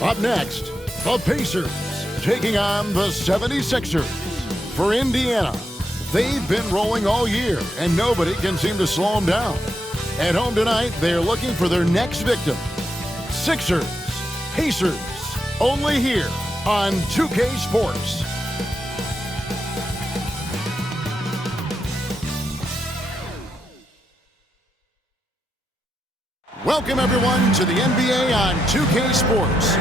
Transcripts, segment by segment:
Up next, the Pacers taking on the 76ers. For Indiana, they've been rolling all year, and nobody can seem to slow them down. At home tonight, they're looking for their next victim. Sixers, Pacers, only here on 2K Sports. Welcome, everyone, to the NBA on 2K Sports.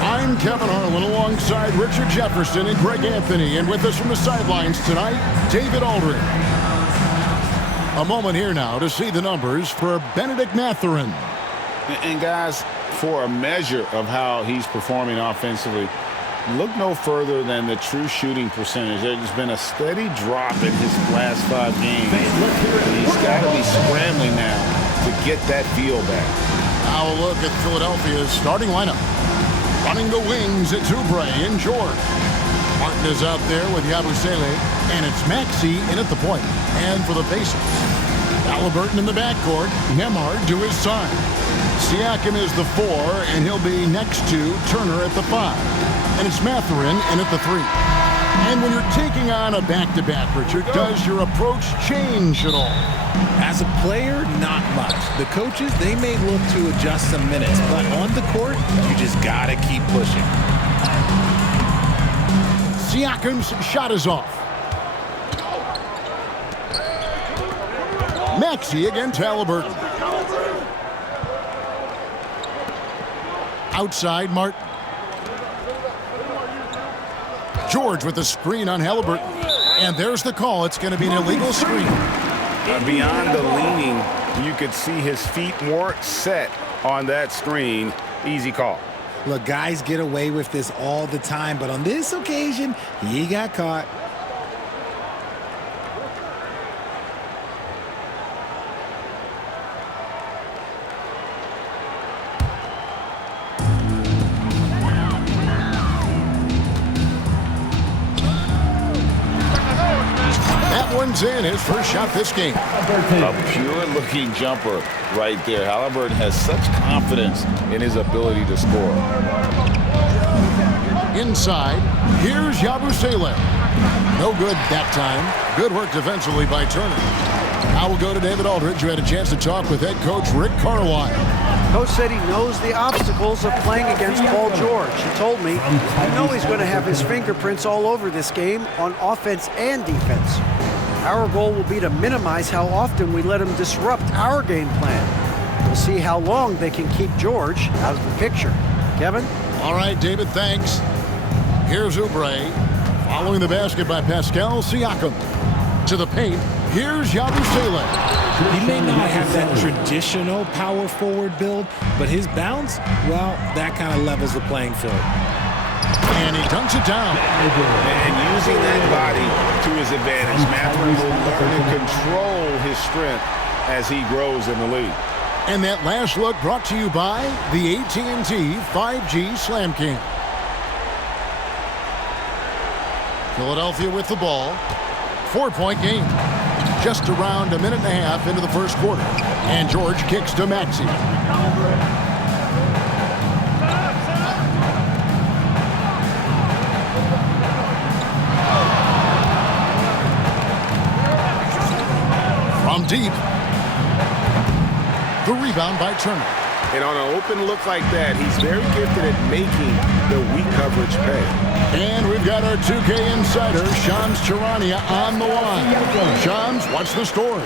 I'm Kevin Harlan alongside Richard Jefferson and Greg Anthony, and with us from the sidelines tonight, David Aldridge. A moment here now to see the numbers for Bennedict Mathurin. And guys, for a measure of how he's performing offensively, look no further than the true shooting percentage. There's been a steady drop in his last 5 games. And he's got to be scrambling now to get that feel back. Now a look at Philadelphia's starting lineup. Running the wings, it's Oubre and George. Martin is out there with Yabusele, and it's Maxey in at the point. And for the Pacers, Halliburton in the backcourt, Nembhard to his side. Siakam is the 4, and he'll be next to Turner at the 5. And it's Mathurin in at the 3. And when you're taking on a back-to-back, Richard, does your approach change at all? As a player, not much. The coaches, they may look to adjust some minutes, but on the court, you just gotta keep pushing. Siakam's shot is off. Maxey against Halliburton. Outside, Martin. George with the screen on Halliburton. And there's the call. It's going to be an illegal screen. Beyond the leaning, you could see his feet weren't set on that screen. Easy call. Look, guys get away with this all the time, but on this occasion, he got caught. In his first shot this game. A pure-looking jumper right there. Halliburton has such confidence in his ability to score. Inside, here's Yabusele. No good that time. Good work defensively by Turner. Now we'll go to David Aldridge, who had a chance to talk with head coach Rick Carlisle. Coach said he knows the obstacles of playing against Paul George. He told me, I know he's going to have his fingerprints all over this game on offense and defense. Our goal will be to minimize how often we let him disrupt our game plan. We'll see how long they can keep George out of the picture. Kevin? All right, David, thanks. Here's Oubre. Following the basket by Pascal Siakam. To the paint, here's Yabusele. He may not have that traditional power forward build, but his bounce, well, that kind of levels the playing field. And he dunks it down. And using that body to his advantage, Mathurin will learn to control his strength as he grows in the league. And that last look brought to you by the AT&T 5G Slam Cam. Philadelphia with the ball. 4-point game. Just around a minute and a half into the first quarter. And George kicks to Maxey. From deep. The rebound by Turner. And on an open look like that, he's very gifted at making the weak coverage pay. And we've got our 2K insider, Shams Charania, on the line. Shams, what's the story?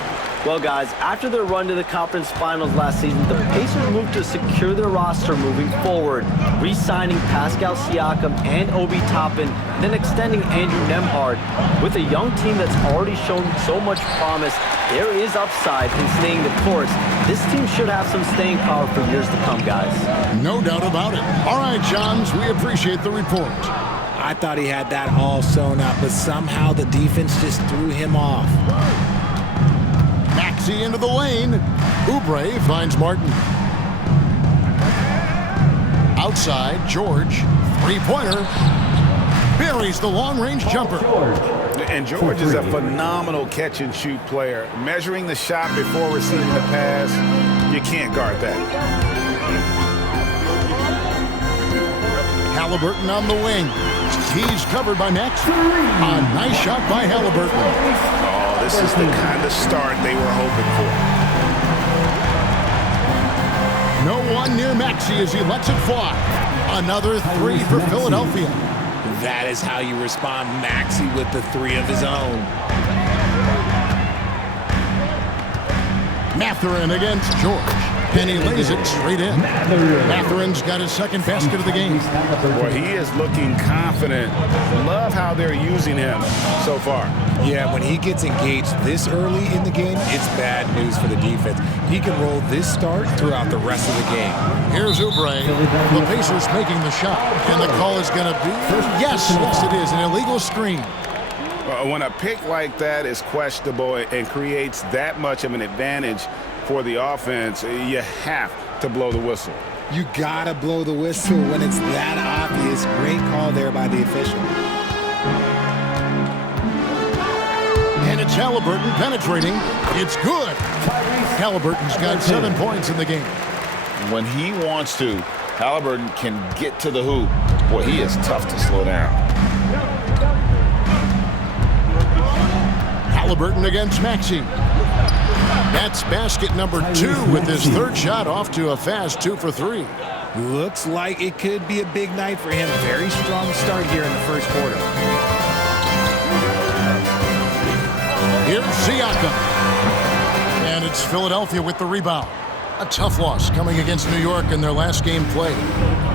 Well, guys, after their run to the conference finals last season, the Pacers moved to secure their roster moving forward, re-signing Pascal Siakam and Obi Toppin, and then extending Andrew Nembhard. With a young team that's already shown so much promise, there is upside in staying the course. This team should have some staying power for years to come, guys. No doubt about it. All right, Shams, we appreciate the report. I thought he had that all sewn up, but somehow the defense just threw him off. Maxey into the lane. Oubre finds Martin. Outside, George. Three-pointer. Buries the long-range jumper. And George is a phenomenal catch-and-shoot player. Measuring the shot before receiving the pass, you can't guard that. Halliburton on the wing. He's covered by Maxey. A nice shot by Halliburton. Oh, this is the kind of start they were hoping for. No one near Maxey as he lets it fly. Another three for Philadelphia. That is how you respond. Maxey with the three of his own. Mathurin against George. And he lays it straight in. Mathurin's got his second basket of the game. Boy, he is looking confident. Love how they're using him so far. Yeah, when he gets engaged this early in the game, it's bad news for the defense. He can roll this start throughout the rest of the game. Here's Oubre. The Pacers making the shot. And the call is going to be, yes, it is, an illegal screen. When a pick like that is questionable and creates that much of an advantage for the offense, you have to blow the whistle. You gotta blow the whistle when it's that obvious. Great call there by the official. And it's Halliburton penetrating. It's good. Halliburton's got 7 points in the game. When he wants to, Halliburton can get to the hoop. Boy, he is tough to slow down. Halliburton against Maxey. That's basket number 2 with his third shot off to a fast 2 for 3. Looks like it could be a big night for him. Very strong start here in the first quarter. Here's Siakam. And it's Philadelphia with the rebound. A tough loss coming against New York in their last game played.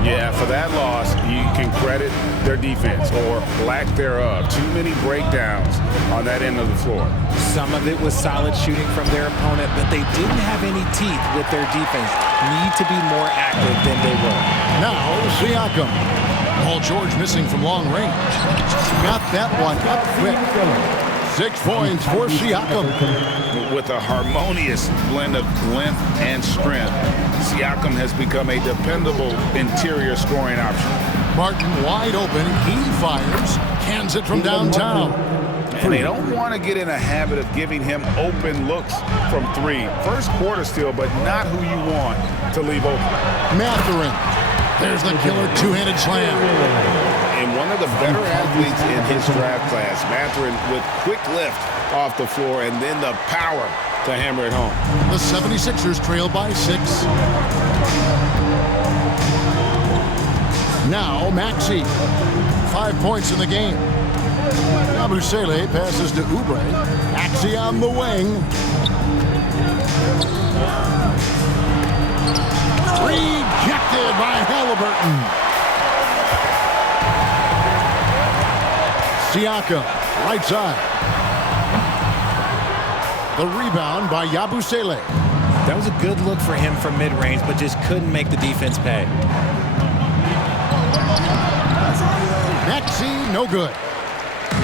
Yeah, for that loss, you can credit their defense or lack thereof. Too many breakdowns on that end of the floor. Some of it was solid shooting from their opponent, but they didn't have any teeth with their defense. Need to be more active than they were. Now, Siakam. Paul George missing from long range. Got that one up quick. 6 points for Siakam. With a harmonious blend of length and strength, Siakam has become a dependable interior scoring option. Martin wide open. He fires. Hands it from downtown. And they don't want to get in a habit of giving him open looks from 3. First quarter still, but not who you want to leave open. Mathurin. There's the killer two-handed slam. And one of the better athletes in his draft class, Mathurin, with quick lift off the floor and then the power to hammer it home. The 76ers trail by 6. Now Maxey. 5 points in the game. Yabusele passes to Oubre. Maxey on the wing. Rejected by Halliburton. Siakam, right side. The rebound by Yabusele. That was a good look for him from mid-range, but just couldn't make the defense pay. Maxey, no good.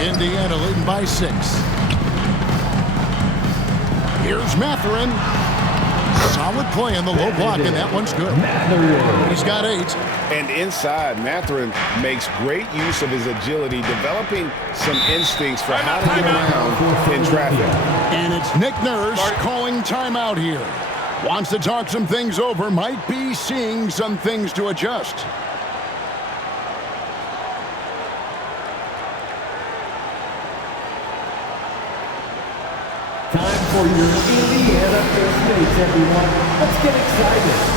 Indiana leading by 6. Here's Mathurin. Solid play in the low block, and that one's good. He's got 8. And inside, Mathurin makes great use of his agility, developing some instincts for how to get around in traffic. And it's Nick Nurse calling timeout here. Wants to talk some things over, might be seeing some things to adjust. Time for your Indiana Estates, everyone. Let's get excited.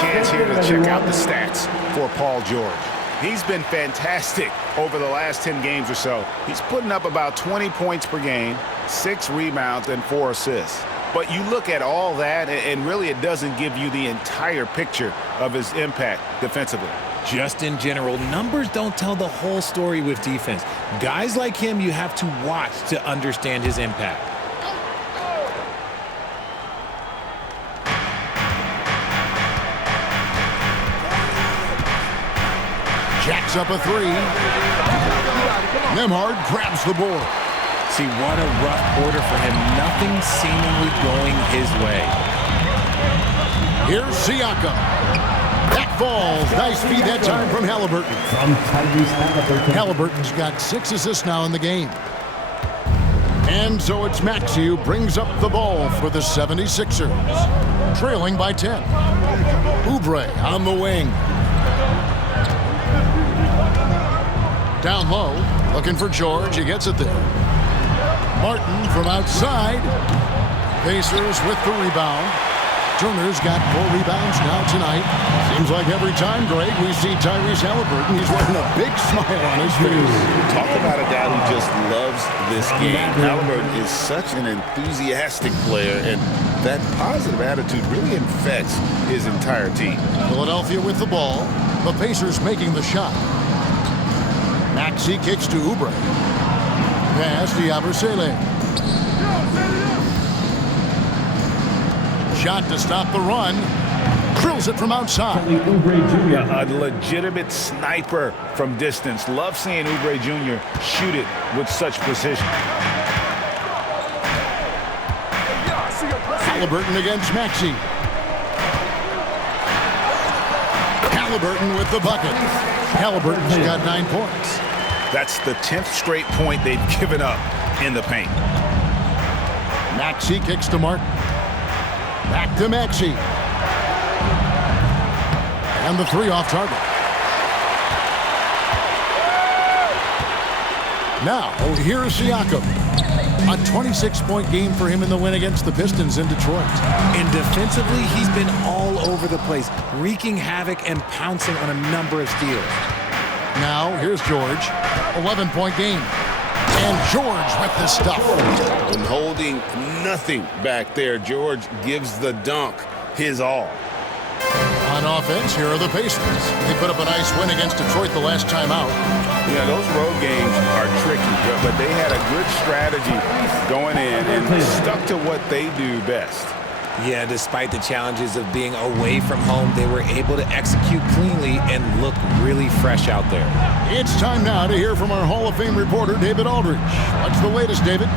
Chance here to check out the stats for Paul George. He's been fantastic over the last 10 games or so. He's putting up about 20 points per game, 6 rebounds, and 4 assists. But you look at all that, and really it doesn't give you the entire picture of his impact defensively. Just in general, numbers don't tell the whole story with defense. Guys like him you have to watch to understand his impact. Jacks up a three. Nembhard grabs the board. See, what a rough quarter for him. Nothing seemingly going his way. Here's Siakam. That falls. Nice feed that time from Halliburton. Halliburton's got 6 assists now in the game. And so it's Maxey who brings up the ball for the 76ers. Trailing by 10. Oubre on the wing. Down low, looking for George. He gets it there. Martin from outside. Pacers with the rebound. Turner's got 4 rebounds now tonight. Seems like every time, Greg, we see Tyrese Halliburton, he's wearing a big smile on his face. Talk about a guy who just loves this game. Halliburton is such an enthusiastic player, and that positive attitude really infects his entire team. Philadelphia with the ball. The Pacers making the shot. Maxey kicks to Oubre. Pass to Yabusele. Shot to stop the run. Drills it from outside. A legitimate sniper from distance. Love seeing Oubre Jr. shoot it with such precision. Halliburton against Maxey. Halliburton with the bucket. Halliburton's got 9 points. That's the 10th straight point they've given up in the paint. Maxey kicks to Martin. Back to Maxey. And the 3 off target. Now, here's Siakam. A 26-point game for him in the win against the Pistons in Detroit. And defensively, he's been all over the place, wreaking havoc and pouncing on a number of steals. Now, here's George. 11-point game. And George with the stuff. And holding nothing back there, George gives the dunk his all. On offense, here are the Pacers. They put up a nice win against Detroit the last time out. Yeah, those road games are tricky, but they had a good strategy going in and stuck to what they do best. Yeah, despite the challenges of being away from home, they were able to execute cleanly and look really fresh out there. It's time now to hear from our Hall of Fame reporter, David Aldridge. What's the latest, David?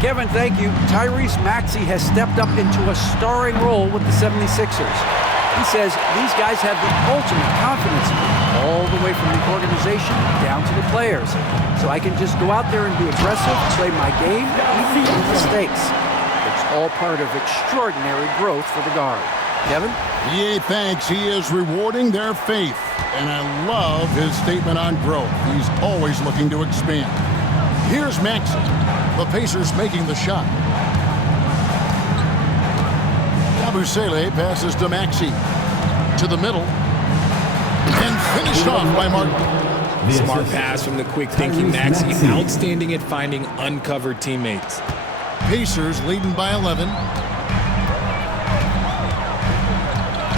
Kevin, thank you. Tyrese Maxey has stepped up into a starring role with the 76ers. He says these guys have the ultimate confidence in him, all the way from the organization down to the players. So I can just go out there and be aggressive, play my game, even with mistakes. It's all part of extraordinary growth for the guard. Kevin? EA thanks he is rewarding their faith. And I love his statement on growth. He's always looking to expand. Here's Maxey. The Pacers making the shot. Yabusele passes to Maxey. To the middle. And finished off by Martin. Smart pass from the quick-thinking Maxey. Outstanding at finding uncovered teammates. Pacers leading by 11.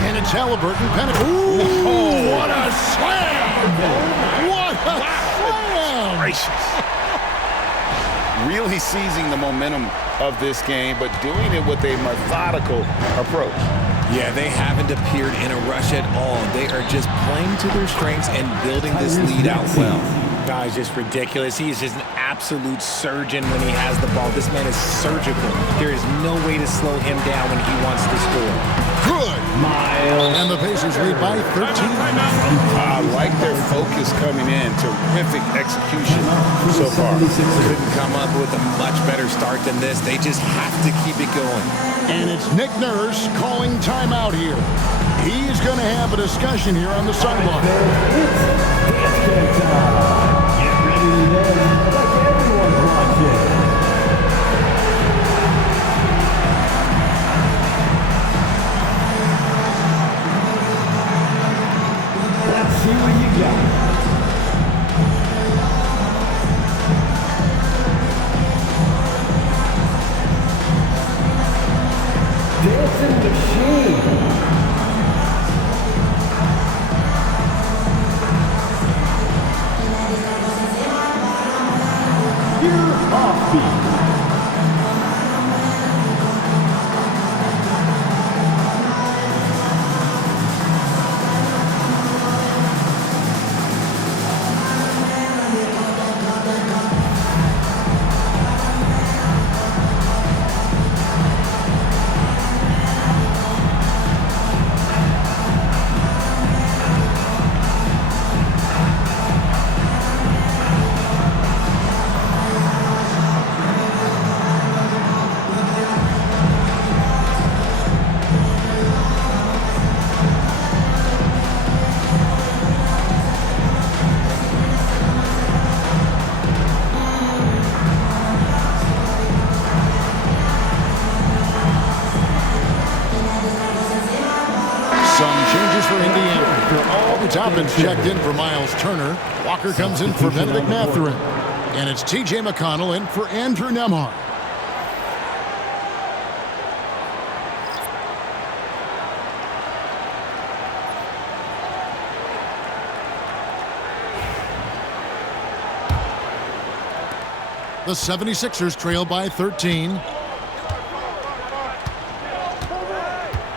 And it's Halliburton. Ooh, what a slam! What a slam! Gracious. Really seizing the momentum of this game, but doing it with a methodical approach. Yeah, they haven't appeared in a rush at all. They are just playing to their strengths and building this lead out well. Guy's just ridiculous. He is just an absolute surgeon when he has the ball. This man is surgical. There is no way to slow him down when he wants to score. Good. And the Pacers lead by 13. I like their focus coming in. Terrific execution so far. Couldn't come up with a much better start than this. They just have to keep it going. And it's Nick Nurse calling timeout here. He's going to have a discussion here on the sideline. Get ready to dance like everyone's watching. Let's see what you got. Dancing machine. Pure offbeat. Toppin's checked in for Miles Turner. Walker comes in for Bennedict Mathurin. And it's T.J. McConnell in for Andrew Nembhard. The 76ers trail by 13.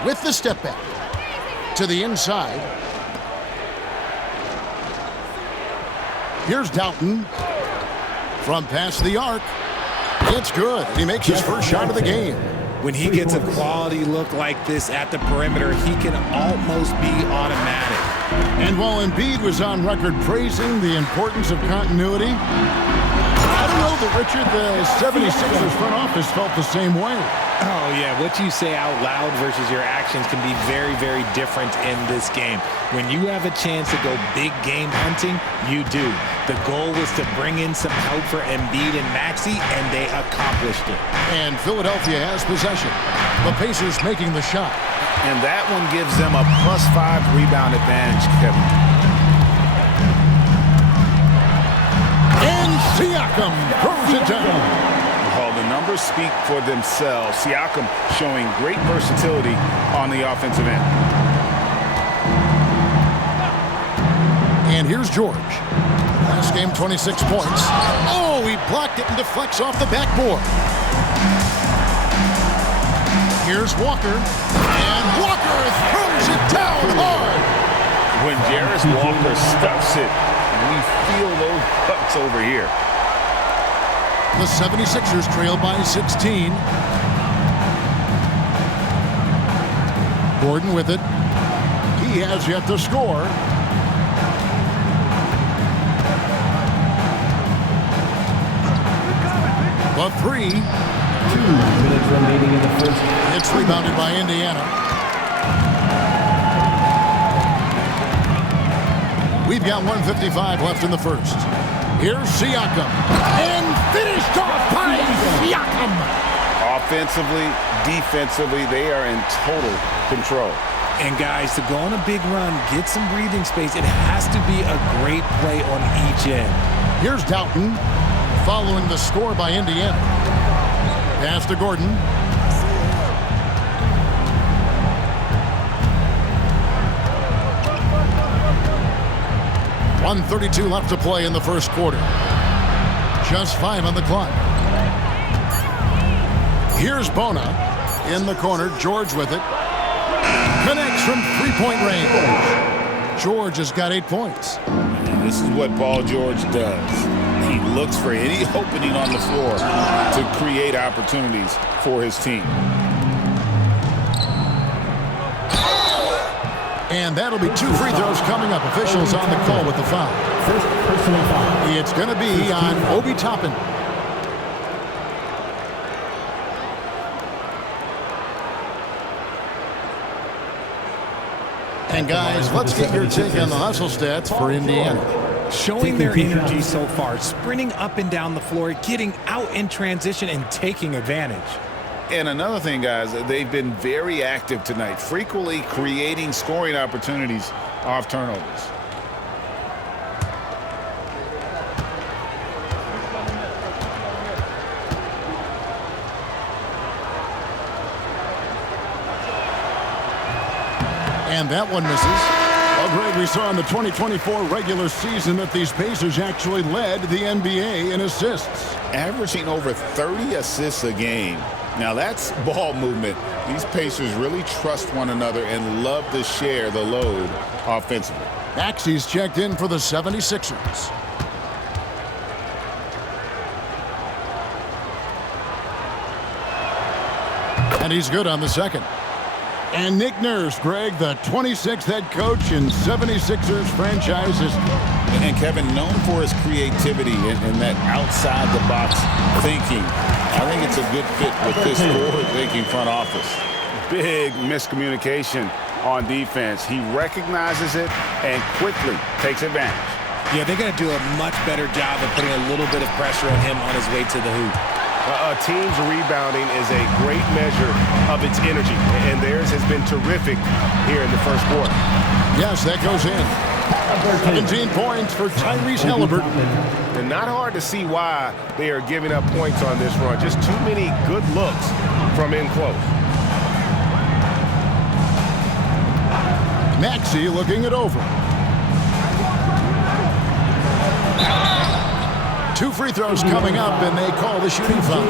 With the step back. To the inside. Here's Doughton from past the arc. It's good. He makes his first shot of the game. When he gets a quality look like this at the perimeter, he can almost be automatic. And while Embiid was on record praising the importance of continuity, I don't know that, Richard, the 76ers front office felt the same way. Oh, yeah. What you say out loud versus your actions can be very, very different in this game. When you have a chance to go big game hunting, you do. The goal was to bring in some help for Embiid and Maxey, and they accomplished it. And Philadelphia has possession. The Pacers making the shot. And that one gives them a +5 rebound advantage, Kevin. And Siakam throws it down. Well, the numbers speak for themselves. Siakam showing great versatility on the offensive end. And here's George. Last game, 26 points. Oh, he blocked it and deflects off the backboard. Here's Walker. And Walker throws it down hard. When Jarris Walker stuffs it, we feel those bucks over here. The 76ers trail by 16. Gordon with it. He has yet to score. The three. 2 minutes remaining in the first. It's rebounded by Indiana. We've got 1:55 left in the first. Here's Siakam. And finished off by Siakam. Offensively, defensively, they are in total control. And guys, to go on a big run, get some breathing space, it has to be a great play on each end. Here's Doughton following the score by Indiana. Pass to Gordon. .132 left to play in the first quarter. Just 5 on the clock. Here's Bona in the corner. George with it. Connects from three-point range. George has got 8 points. This is what Paul George does. He looks for any opening on the floor to create opportunities for his team. And that'll be 2 free throws coming up. Officials on the call with the foul. First personal foul. It's going to be on Obi Toppin. And guys, let's get your take on the hustle stats for Indiana. Showing their energy so far, sprinting up and down the floor, getting out in transition and taking advantage. And another thing, guys, they've been very active tonight, frequently creating scoring opportunities off turnovers. And that one misses. Well, Greg, we saw in the 2024 regular season that these Pacers actually led the NBA in assists. Averaging over 30 assists a game. Now that's ball movement. These Pacers really trust one another and love to share the load offensively. Maxey's checked in for the 76ers. And he's good on the second. And Nick Nurse, Greg, the 26th head coach in 76ers franchise history. And Kevin, known for his creativity and that outside-the-box thinking. I think it's a good fit with this forward-thinking front office. Big miscommunication on defense. He recognizes it and quickly takes advantage. Yeah, they're going to do a much better job of putting a little bit of pressure on him on his way to the hoop. A team's rebounding is a great measure of its energy, and theirs has been terrific here in the first quarter. Yes, that goes in. 17 points for Tyrese Halliburton. And not hard to see why they are giving up points on this run. Just too many good looks from in close. Maxey looking it over. 2 free throws coming up, and they call the shooting foul.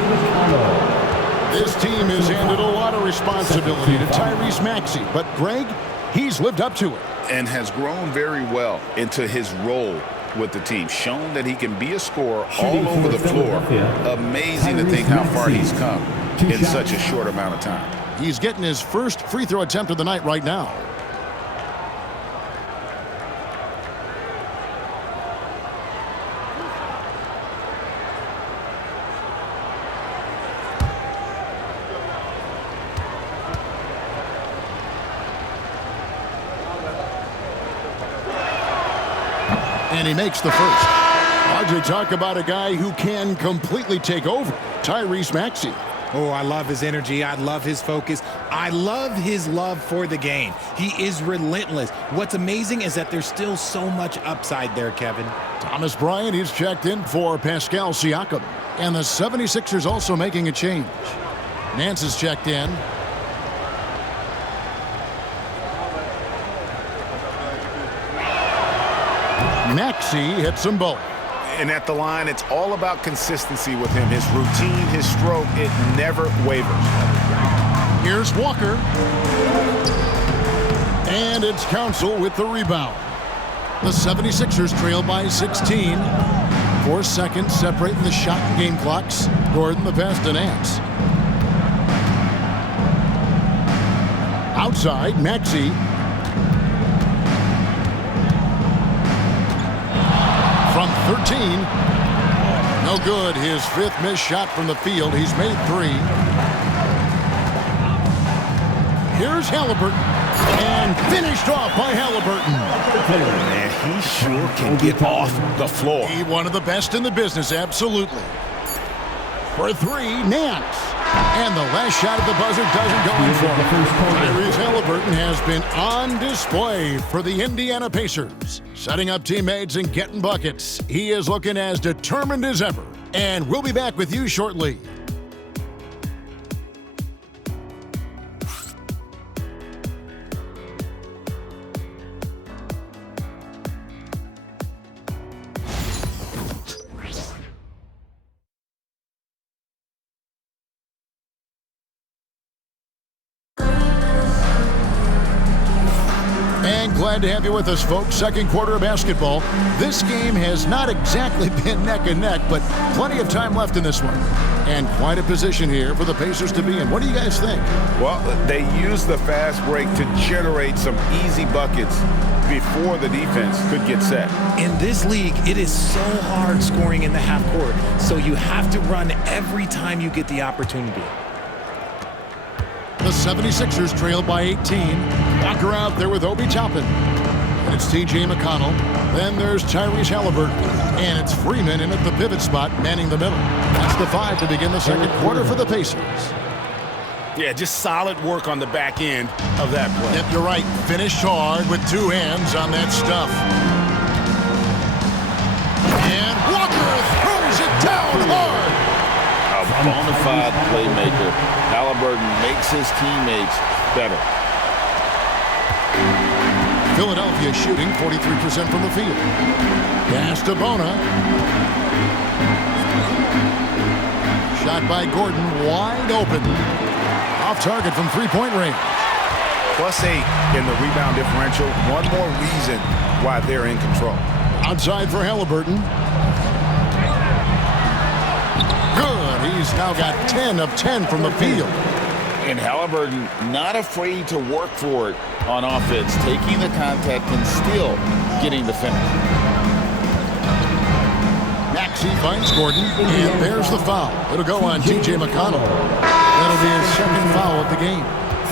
This team has handed a lot of responsibility to Tyrese Maxey, but Greg, he's lived up to it. And has grown very well into his role with the team. Shown that he can be a scorer all over the floor. Amazing to think how far he's come in such a short amount of time. He's getting his first free throw attempt of the night right now. And he makes the first. RJ, talk about a guy who can completely take over. Tyrese Maxey. Oh, I love his energy. I love his focus. I love his love for the game. He is relentless. What's amazing is that there's still so much upside there, Kevin. Thomas Bryant, he's checked in for Pascal Siakam. And the 76ers also making a change. Nance is checked in. Maxey hits them both. And at the line, it's all about consistency with him. His routine, his stroke, it never wavers. Here's Walker. And it's Council with the rebound. The 76ers trail by 16. 4 seconds separating the shot and game clocks. Gordon the pass to Nance. Outside, Maxey. From 13. No good. His 5th missed shot from the field. He's made 3. Here's Halliburton. And finished off by Halliburton. Man, he sure can get off the floor. He one of the best in the business, absolutely. For three, Nance. And the last shot at the buzzer doesn't go in for him. Tyrese Halliburton has been on display for the Indiana Pacers. Setting up teammates and getting buckets. He is looking as determined as ever. And we'll be back with you shortly. Glad to have you with us, folks. Second quarter of basketball. This game has not exactly been neck and neck, but plenty of time left in this one. And quite a position here for the Pacers to be in. What do you guys think? Well, they used the fast break to generate some easy buckets before the defense could get set. In this league, it is so hard scoring in the half court, so you have to run every time you get the opportunity. The 76ers trail by 18. Walker out there with Obi Toppin. And it's T.J. McConnell. Then there's Tyrese Halliburton. And it's Freeman in at the pivot spot, manning the middle. That's the 5 to begin the second quarter for the Pacers. Yeah, just solid work on the back end of that play. Yep, you're right. Finished hard with two hands on that stuff. And Walker throws it down hard. A bona fide playmaker. Halliburton makes his teammates better. Philadelphia shooting 43% from the field. Pass to Bona. Shot by Gordon, wide open. Off target from three-point range. +8 in the rebound differential. One more reason why they're in control. Outside for Halliburton. Good. He's now got 10 of 10 from the field. And Halliburton not afraid to work for it on offense, taking the contact and still getting the finish. Maxey finds Gordon, and there's the foul. It'll go on T.J. McConnell. That'll be his second foul of the game.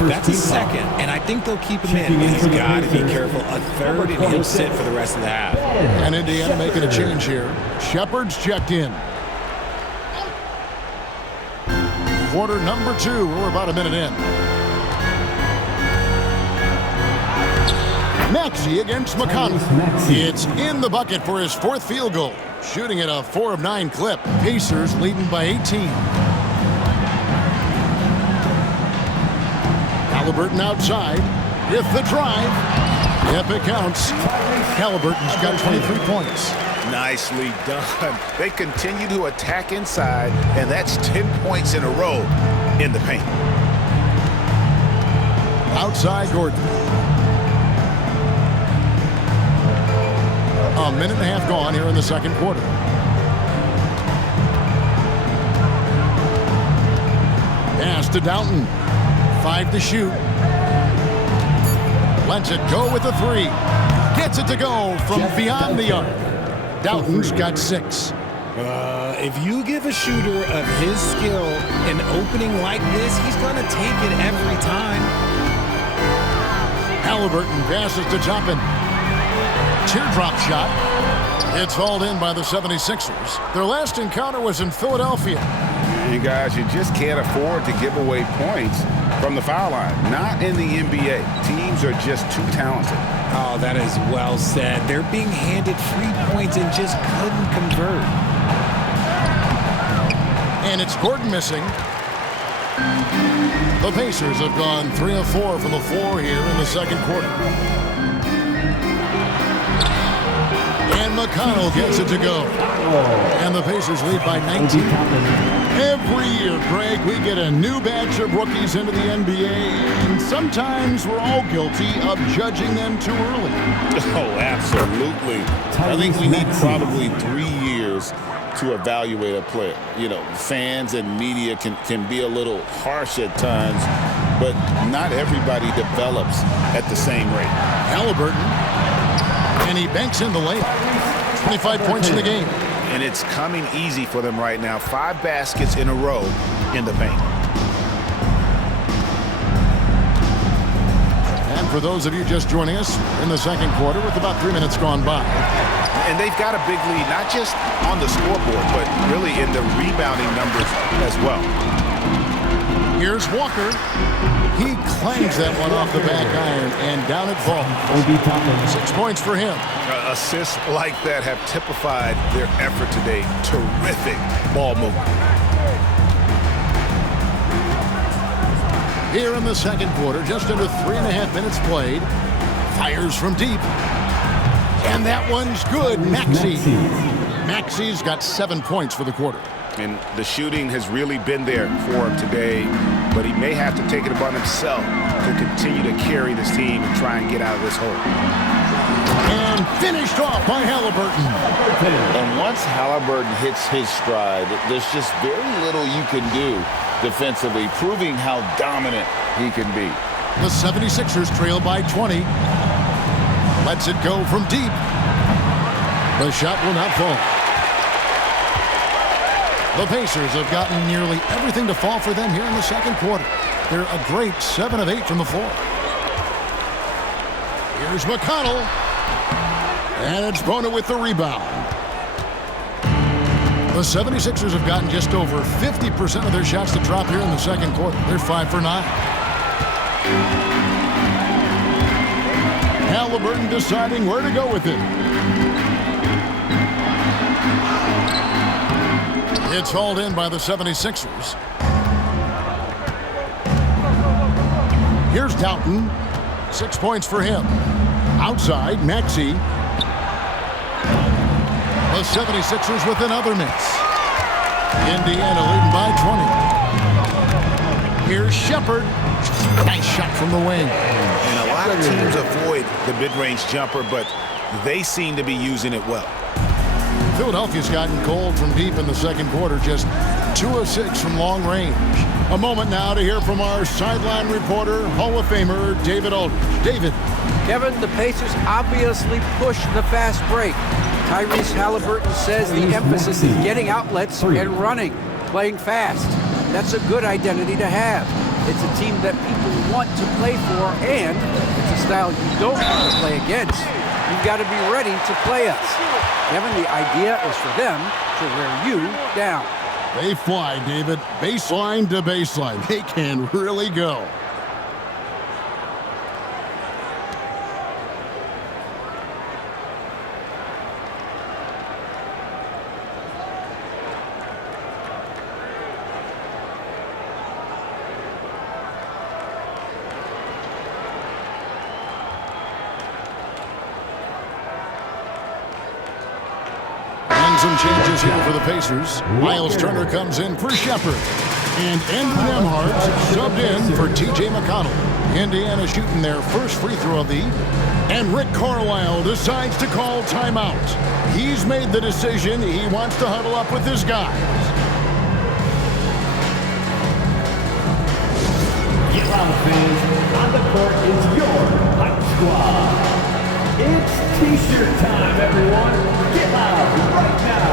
That's a second, and I think they'll keep him in, but he's got to be careful. A third, and he'll sit for the rest of the half. And Indiana making a change here. Shepard's checked in. Quarter number 2. We're about a minute in. Maxey against McConnell. It's in the bucket for his 4th field goal. Shooting at a 4 of 9 clip. Pacers leading by 18. Halliburton outside with the drive. Yep, it counts. Halliburton's got 23 points. Nicely done. They continue to attack inside, and that's 10 points in a row in the paint. Outside Gordon. A minute and a half gone here in the second quarter. Pass to Downton. 5 to shoot. Lets it go with a 3. Gets it to go from beyond the arc. Downton's got 6. If you give a shooter of his skill an opening like this, he's going to take it every time. Halliburton passes to Toppin. Teardrop shot. It's hauled in by the 76ers. Their last encounter was in Philadelphia. You guys, you just can't afford to give away points from the foul line. Not in the NBA. Teams are just too talented. Oh, that is well said. They're being handed free points and just couldn't convert. And it's Gordon missing. The Pacers have gone 3 of 4 from the floor here in the second quarter. And McConnell gets it to go. And the Pacers lead by 19. Every year, Greg, we get a new batch of rookies into the NBA, and sometimes we're all guilty of judging them too early. Oh, absolutely. I think we need probably 3 years to evaluate a player. You know, fans and media can be a little harsh at times, but not everybody develops at the same rate. Halliburton, and he banks in the layup. 25 points in the game. And it's coming easy for them right now. 5 baskets in a row in the paint. And for those of you just joining us in the second quarter with about 3 minutes gone by. And they've got a big lead, not just on the scoreboard, but really in the rebounding numbers as well. Here's Walker. He clangs that one off the back iron and down it falls. 6 points for him. Assists like that have typified their effort today. Terrific ball movement. Here in the second quarter, just under 3.5 minutes played. Fires from deep. And that one's good. Maxi's got 7 points for the quarter. And the shooting has really been there for him today, but he may have to take it upon himself to continue to carry this team and try and get out of this hole. And finished off by Halliburton. And once Halliburton hits his stride, there's just very little you can do defensively, proving how dominant he can be. The 76ers trail by 20. Lets it go from deep. The shot will not fall. The Pacers have gotten nearly everything to fall for them here in the second quarter. They're a great 7 of 8 from the floor. Here's McConnell. And it's Bona with the rebound. The 76ers have gotten just over 50% of their shots to drop here in the second quarter. They're 5 for 9. Halliburton deciding where to go with it. It's hauled in by the 76ers. Here's Doughton. 6 points for him. Outside, Maxey. The 76ers with another miss. Indiana leading by 20. Here's Shepherd. Nice shot from the wing. And a lot of teams avoid the mid-range jumper, but they seem to be using it well. Philadelphia's gotten cold from deep in the second quarter, just 2 of 6 from long range. A moment now to hear from our sideline reporter, Hall of Famer David Aldridge. David. Kevin, the Pacers obviously push the fast break. Tyrese Halliburton says the emphasis is getting outlets and running, playing fast. That's a good identity to have. It's a team that people want to play for, and it's a style you don't want to play against. You've got to be ready to play us. Kevin, the idea is for them to wear you down. They fly, David. Baseline to baseline. They can really go. Some changes here for the Pacers. Miles Turner comes in for Shepherd. And Andrew Nembhard subbed in for T.J. McConnell. Indiana shooting their first free throw of the evening. And Rick Carlisle decides to call timeout. He's made the decision. He wants to huddle up with his guys. Get loud, fans. On the court is your hype squad. It's T-shirt time, everyone. Get loud right now.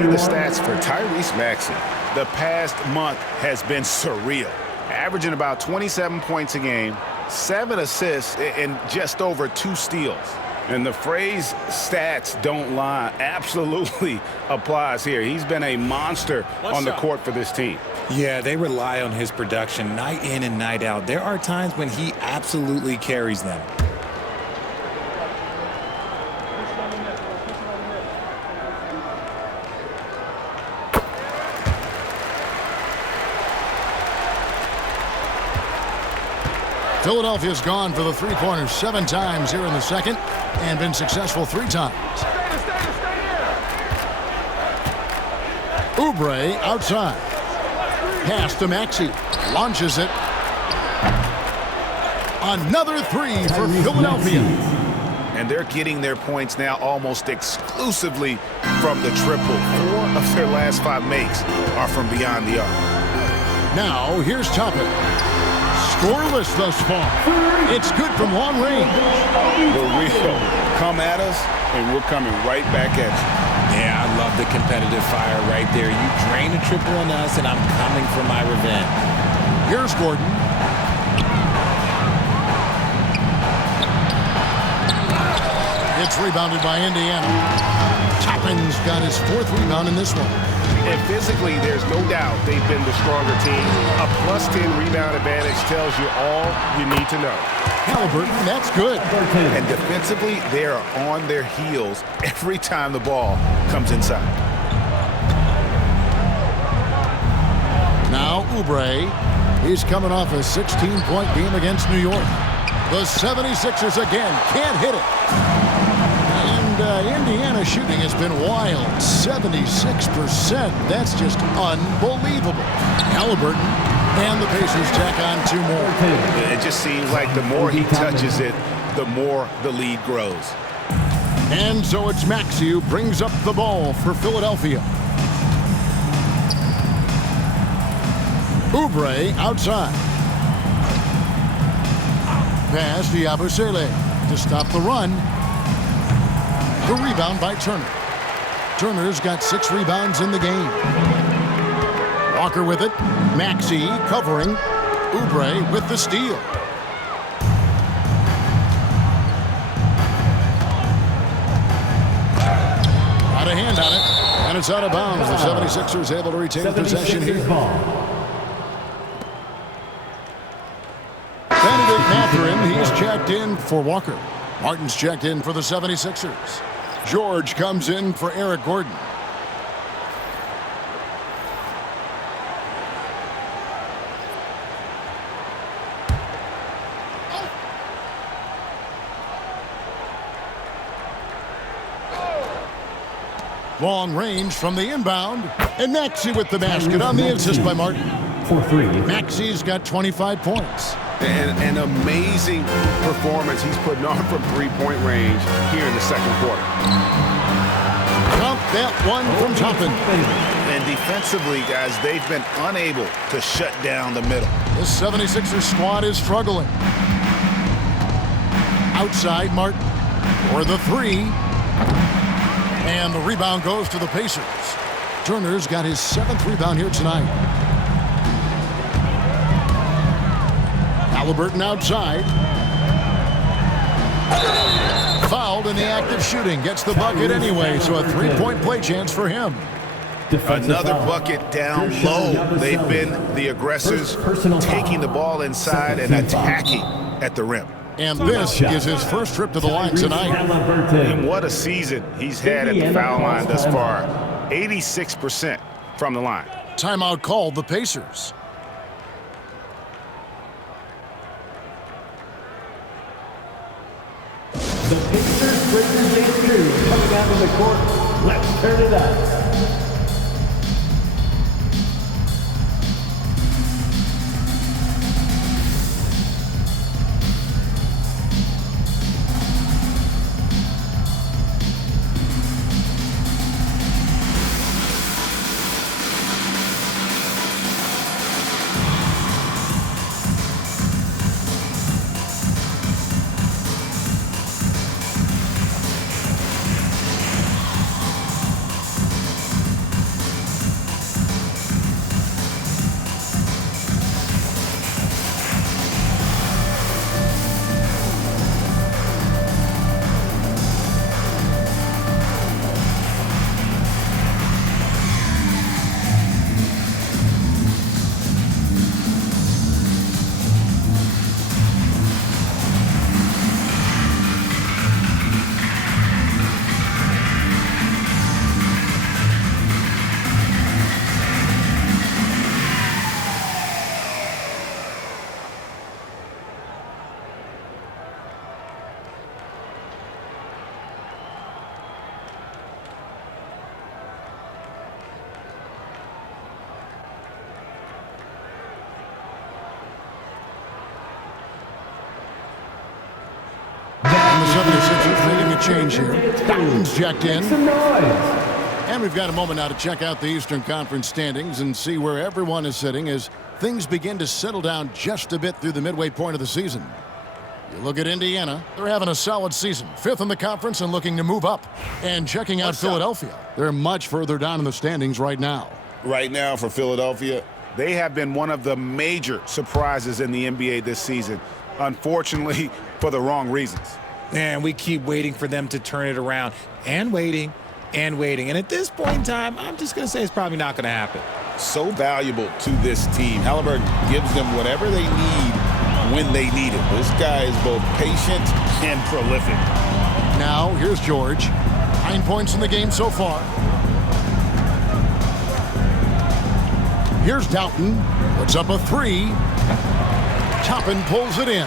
see the stats for Tyrese Maxey. The past month has been surreal. Averaging about 27 points a game, 7 assists, and just over 2 steals. And the phrase stats don't lie absolutely applies here. He's been a monster on the court for this team. Yeah, they rely on his production night in and night out. There are times when he absolutely carries them. Philadelphia's gone for the three-pointers 7 times here in the second and been successful 3 times. Oubre outside. Pass to Maxey. Launches it. Another 3 for Philadelphia. And they're getting their points now almost exclusively from the triple. 4 of their last 5 makes are from beyond the arc. Now, here's Toppin. Scoreless thus far. It's good from long range. The real come at us, and we're coming right back at you. Yeah, I love the competitive fire right there. You drain a triple on us, and I'm coming for my revenge. Here's Gordon. It's rebounded by Indiana. Toppin's got his 4th rebound in this one. And physically, there's no doubt they've been the stronger team. A +10 rebound advantage tells you all you need to know. Halliburton, that's good. And defensively, they are on their heels every time the ball comes inside. Now Oubre. He's coming off a 16-point game against New York. The 76ers again can't hit it. And Indiana shooting has been wild. 76%. That's just unbelievable. Halliburton and the Pacers tack on 2 more. It just seems like the more he touches it, the more the lead grows. And so it's Maxey who brings up the ball for Philadelphia. Oubre outside. Pass to Yabusele to stop the run. The rebound by Turner. Turner's got 6 rebounds in the game. Walker with it. Maxey covering. Oubre with the steal. Got a hand on it, and it's out of bounds. The 76ers able to retain possession here. Bennedict Mathurin, he's checked in for Walker. Martin's checked in for the 76ers. George comes in for Eric Gordon. Long range from the inbound. And Maxey with the basket on the assist by Martin. 4-3. Maxey's got 25 points. And an amazing performance he's putting on from 3-point range here in the second quarter. Count that one from Toppin. And defensively, guys, they've been unable to shut down the middle. This 76ers squad is struggling. Outside Martin for the 3. And the rebound goes to the Pacers. Turner's got his 7th rebound here tonight. Halliburton outside. Fouled in the act of shooting. Gets the bucket anyway, so a 3-point play chance for him. Another bucket down low. They've been the aggressors, taking the ball inside and attacking at the rim. And this is his first trip to the line tonight. And what a season he's had at the foul line thus far. 86% from the line. Timeout called the Pacers. The Pacers Breakers and crew coming out of the court. Let's turn it up. change here. Dalton's checked in. Some noise. And we've got a moment now to check out the Eastern Conference standings and see where everyone is sitting as things begin to settle down just a bit through the midway point of the season. You look at Indiana, they're having a solid season. 5th in the conference and looking to move up. And checking out Philadelphia, they're much further down in the standings right now. Right now for Philadelphia, they have been one of the major surprises in the NBA this season. Unfortunately, for the wrong reasons. And we keep waiting for them to turn it around and waiting and waiting. And at this point in time, I'm just going to say it's probably not going to happen. So valuable to this team. Halliburton gives them whatever they need when they need it. This guy is both patient and prolific. Now, here's George. 9 points in the game so far. Here's Dalton. Puts up a 3. Toppin pulls it in.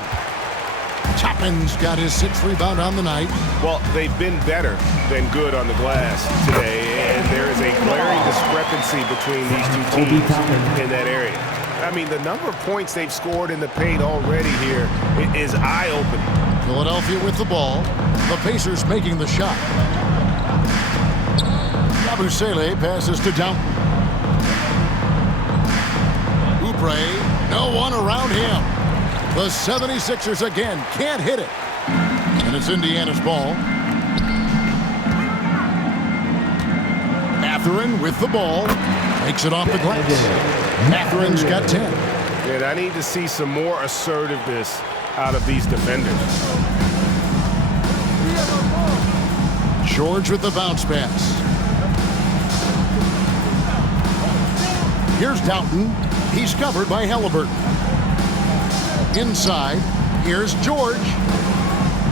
Toppin's got his 6th rebound on the night. Well, they've been better than good on the glass today, and there is a glaring discrepancy between these two teams in that area. I mean, the number of points they've scored in the paint already here is eye-opening. Philadelphia with the ball. The Pacers making the shot. Yabusele passes to Downton. Oubre, no one around him. The 76ers again can't hit it. And it's Indiana's ball. Mathurin with the ball. Takes it off the glass. Mathurin's got 10. And I need to see some more assertiveness out of these defenders. George with the bounce pass. Here's Dalton. He's covered by Halliburton. Inside, here's George.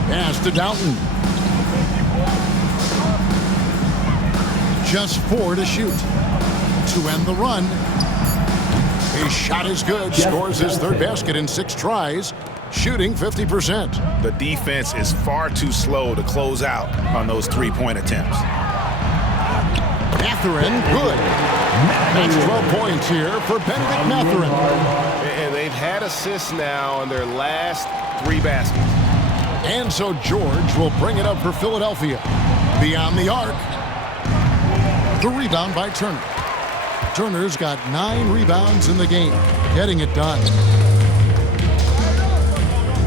Pass to Dalton. Just 4 to shoot. To end the run. His shot is good. Scores his 3rd basket in 6 tries. Shooting 50%. The defense is far too slow to close out on those 3-point attempts. Mathurin, good. That's 12 points here for Bennedict Mathurin. And they've had assists now on their last 3 baskets. And so George will bring it up for Philadelphia. Beyond the arc. The rebound by Turner. Turner's got 9 rebounds in the game. Getting it done.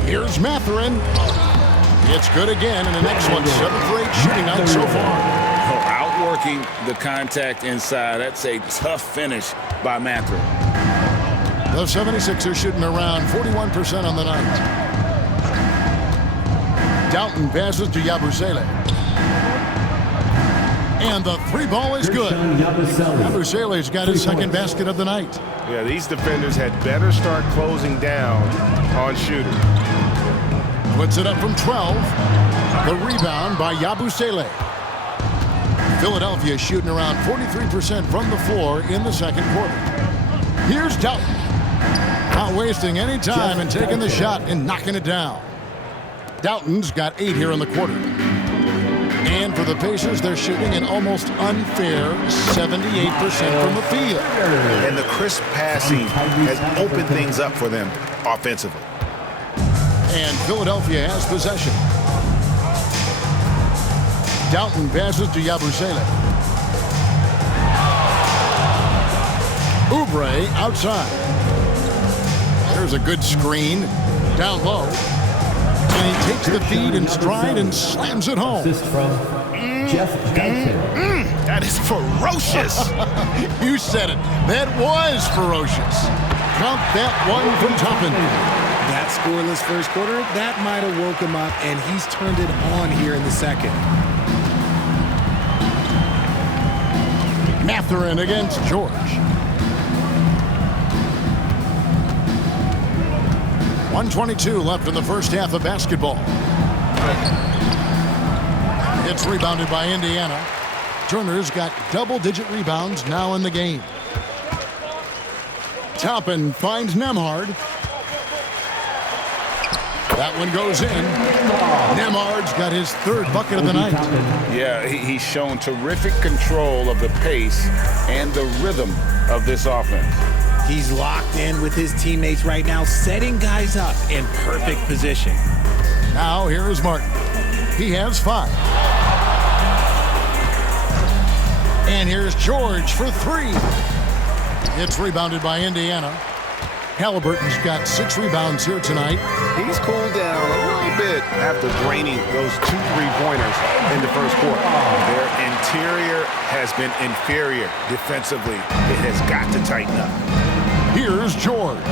Here's Mathurin. It's good again, and an excellent 7 for 8 shooting night so far. Outworking the contact inside. That's a tough finish by Mathurin. The 76ers shooting around 41% on the night. Dalton passes to Yabusele. And the 3 ball is good. Yabusele's got his 2nd basket of the night. Yeah, these defenders had better start closing down on shooting. Puts it up from 12. The rebound by Yabusele. Philadelphia shooting around 43% from the floor in the 2nd quarter. Here's Dalton. Not wasting any time and taking the shot and knocking it down. Dalton's got 8 here in the quarter. And for the Pacers, they're shooting an almost unfair 78% from the field. And the crisp passing has opened things up for them offensively. And Philadelphia has possession. Dalton passes to Yabusele. Oubre outside. There's a good screen. Down low. And he takes the feed in stride and slams it home. Assist from Jeff Duncan. That is ferocious. You said it. That was ferocious. Count that one from Toppin. That scoreless first quarter, that might have woke him up, and he's turned it on here in the 2nd. Mathurin against George. .122 left in the first half of basketball. It's rebounded by Indiana. Turner's got double-digit rebounds now in the game. Toppin finds Nembhard. That one goes in. Nembhard's got his 3rd bucket of the night. Yeah, he's shown terrific control of the pace and the rhythm of this offense. He's locked in with his teammates right now, setting guys up in perfect position. Now here is Martin. He has 5. And here's George for 3. It's rebounded by Indiana. Halliburton's got 6 rebounds here tonight. He's cooled down a little bit after draining those 2 3-pointers in the first quarter. Their interior has been inferior defensively. It has got to tighten up. Here's George.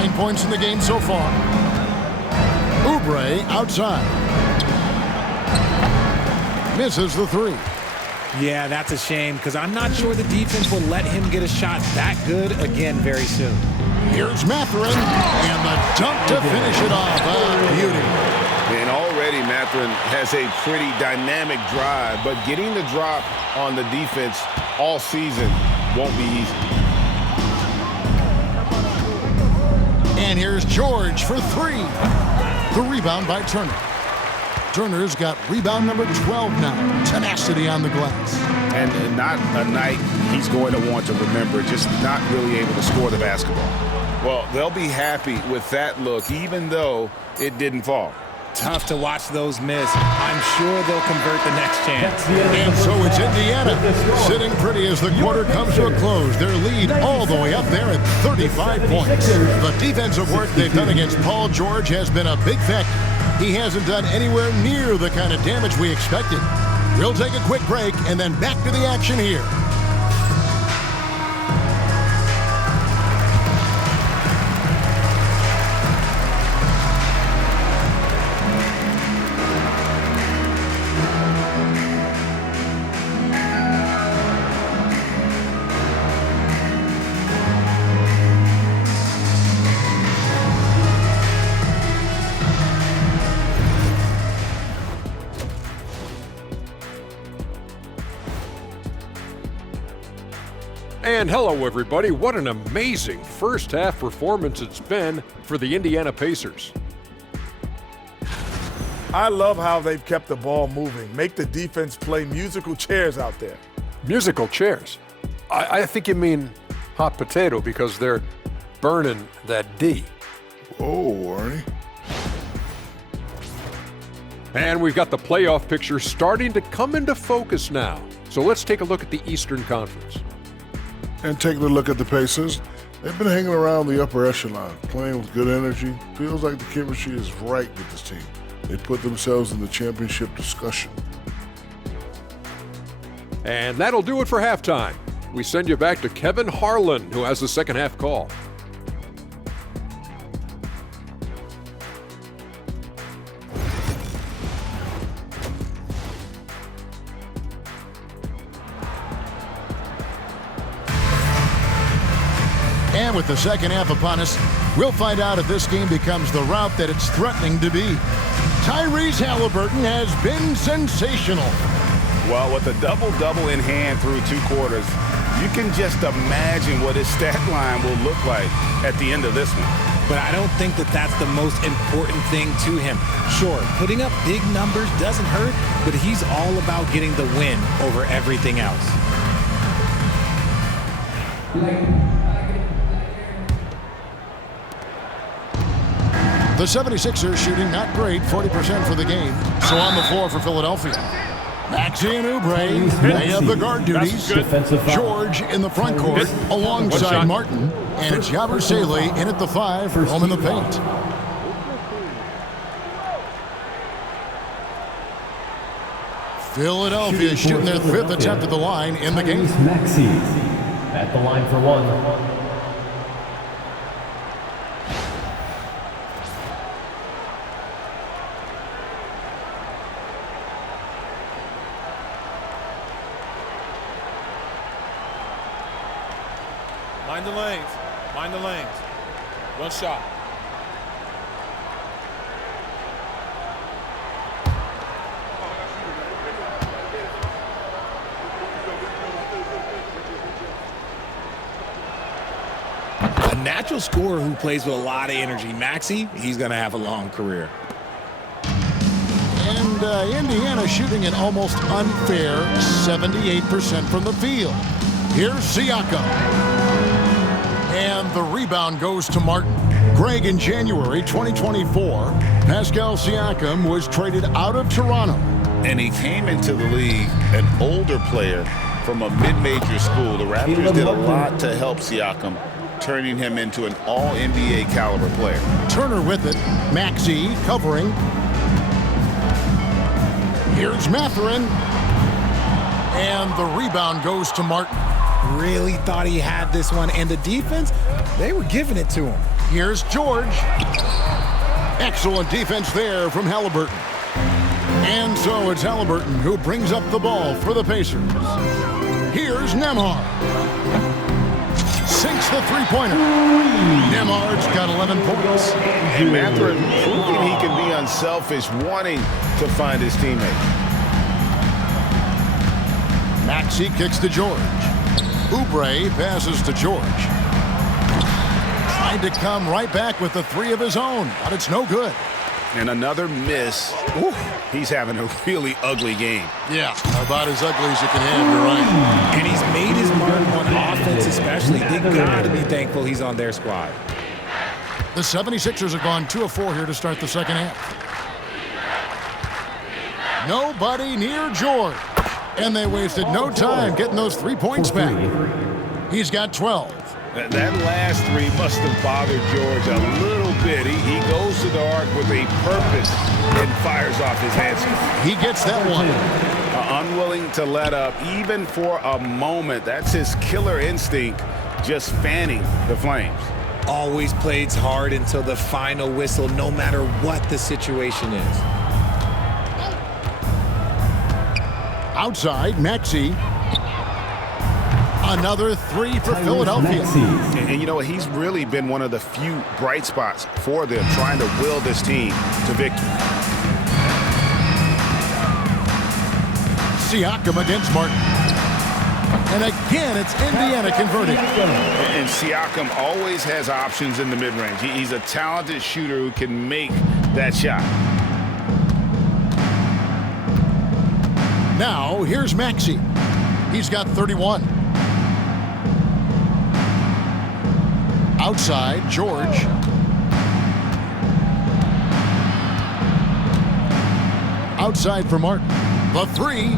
9 points in the game so far. Oubre outside. Misses the 3. Yeah, that's a shame because I'm not sure the defense will let him get a shot that good again very soon. Here's Mathurin, and the dunk to finish it off. Beauty. And already Mathurin has a pretty dynamic drive, but getting the drop on the defense all season won't be easy. And here's George for 3. The rebound by Turner. Turner's got rebound number 12 now. Tenacity on the glass. And not a night he's going to want to remember, just not really able to score the basketball. Well, they'll be happy with that look, even though it didn't fall. Tough to watch those miss. I'm sure they'll convert the next chance. And so it's Indiana sitting pretty as the quarter comes to a close. Their lead all the way up there at 35 points. The defensive work they've done against Paul George has been a big factor. He hasn't done anywhere near the kind of damage we expected. We'll take a quick break and then back to the action here. And hello, everybody. What an amazing first-half performance it's been for the Indiana Pacers. I love how they've kept the ball moving. Make the defense play musical chairs out there. Musical chairs. I think you mean hot potato because they're burning that D. Oh, Arnie. And we've got the playoff picture starting to come into focus now. So let's take a look at the Eastern Conference. And taking a look at the Pacers, they've been hanging around the upper echelon, playing with good energy. Feels like the chemistry is right with this team. They put themselves in the championship discussion. And that'll do it for halftime. We send you back to Kevin Harlan, who has the second half call. And with the second half upon us, we'll find out if this game becomes the route that it's threatening to be. Tyrese Halliburton has been sensational. Well, with a double-double in hand through 2 quarters, you can just imagine what his stat line will look like at the end of this one. But I don't think that that's the most important thing to him. Sure, putting up big numbers doesn't hurt, but he's all about getting the win over everything else. The 76ers shooting not great, 40% for the game. So on the floor for Philadelphia. Maxey and Oubre, they have the guard duties. George in the front court alongside Martin. And it's Yabusele in at the 5, home in the paint. Philadelphia shooting their 5th attempt at the line in the game. Maxey at the line for 1. Mind the lanes. Mind the lanes. One shot. A natural scorer who plays with a lot of energy. Maxey, he's going to have a long career. And Indiana shooting an almost unfair 78% from the field. Here's Siakam. And the rebound goes to Martin. Greg, in January 2024, Pascal Siakam was traded out of Toronto. And he came into the league an older player from a mid-major school. The Raptors did a lot to help Siakam, turning him into an all-NBA caliber player. Turner with it. Maxey covering. Here's Mathurin. And the rebound goes to Martin. Really thought he had this one, and the defense, they were giving it to him. Here's George. Excellent defense there from Halliburton. And so it's Halliburton who brings up the ball for the Pacers. Here's Nembhard. Sinks the three-pointer. Nembhard's got 11 points. And Mathurin proving he can be unselfish, wanting to find his teammate. Maxey kicks to George. Oubre passes to George. Tried to come right back with the three of his own, but it's no good. And another miss. Ooh, he's having a really ugly game. Yeah, about as ugly as you can have, you're right. And he's made his mark on offense especially. They got to be thankful he's on their squad. The 76ers have gone 2 of 4 here to start the second half. Nobody near George. And they wasted no time getting those 3 points back. He's got 12. That last three must have bothered George a little bit. He goes to the arc with a purpose and fires off his answer. He gets that one. Unwilling to let up even for a moment. That's his killer instinct, just fanning the flames. Always plays hard until the final whistle, no matter what the situation is. Outside, Maxey. Another three for Philadelphia. And you know, he's really been one of the few bright spots for them, trying to will this team to victory. Siakam against Martin. And again, it's Indiana converting. And Siakam always has options in the mid-range. He's a talented shooter who can make that shot. Now, here's Maxey. He's got 31. Outside, George. Outside for Martin. The three.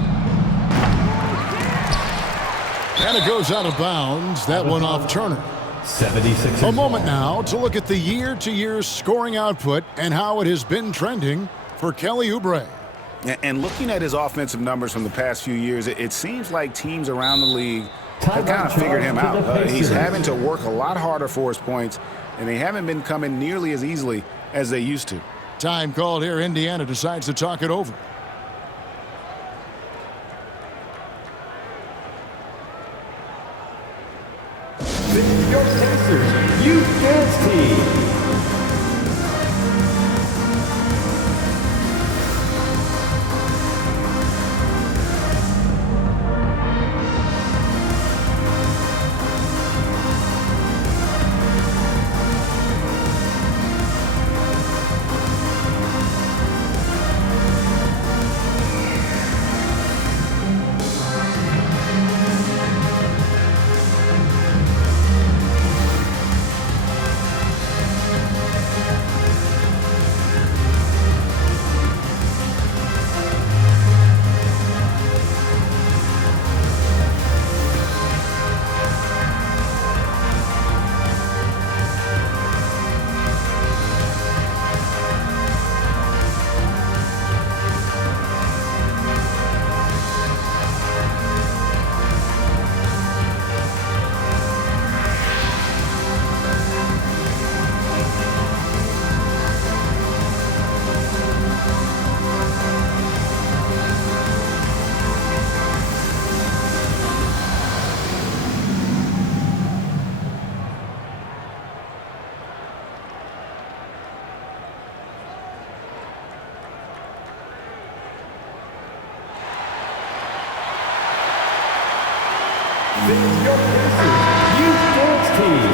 And it goes out of bounds. That one off Turner. 76. A moment now to look at the year-to-year scoring output and how it has been trending for Kelly Oubre. And looking at his offensive numbers from the past few years, it seems like teams around the league have kind of figured him out. He's having to work a lot harder for his points, and they haven't been coming nearly as easily as they used to. Time called here. Indiana decides to talk it over. Your Pacers Youth Dance Team.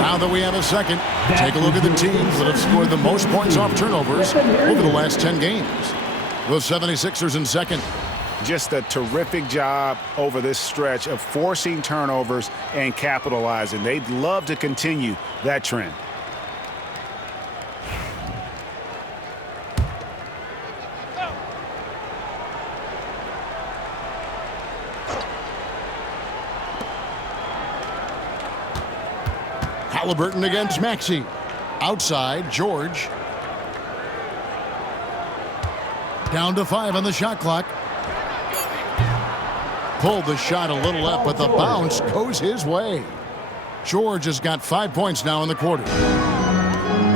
Now that we have a second, take a look at the teams that have scored the most points off turnovers over the last 10 games. The 76ers in second. Just a terrific job over this stretch of forcing turnovers and capitalizing. They'd love to continue that trend. Halliburton against Maxey. Outside, George. Down to 5 on the shot clock. Pulled the shot a little up, but the bounce goes his way. George has got 5 points now in the quarter.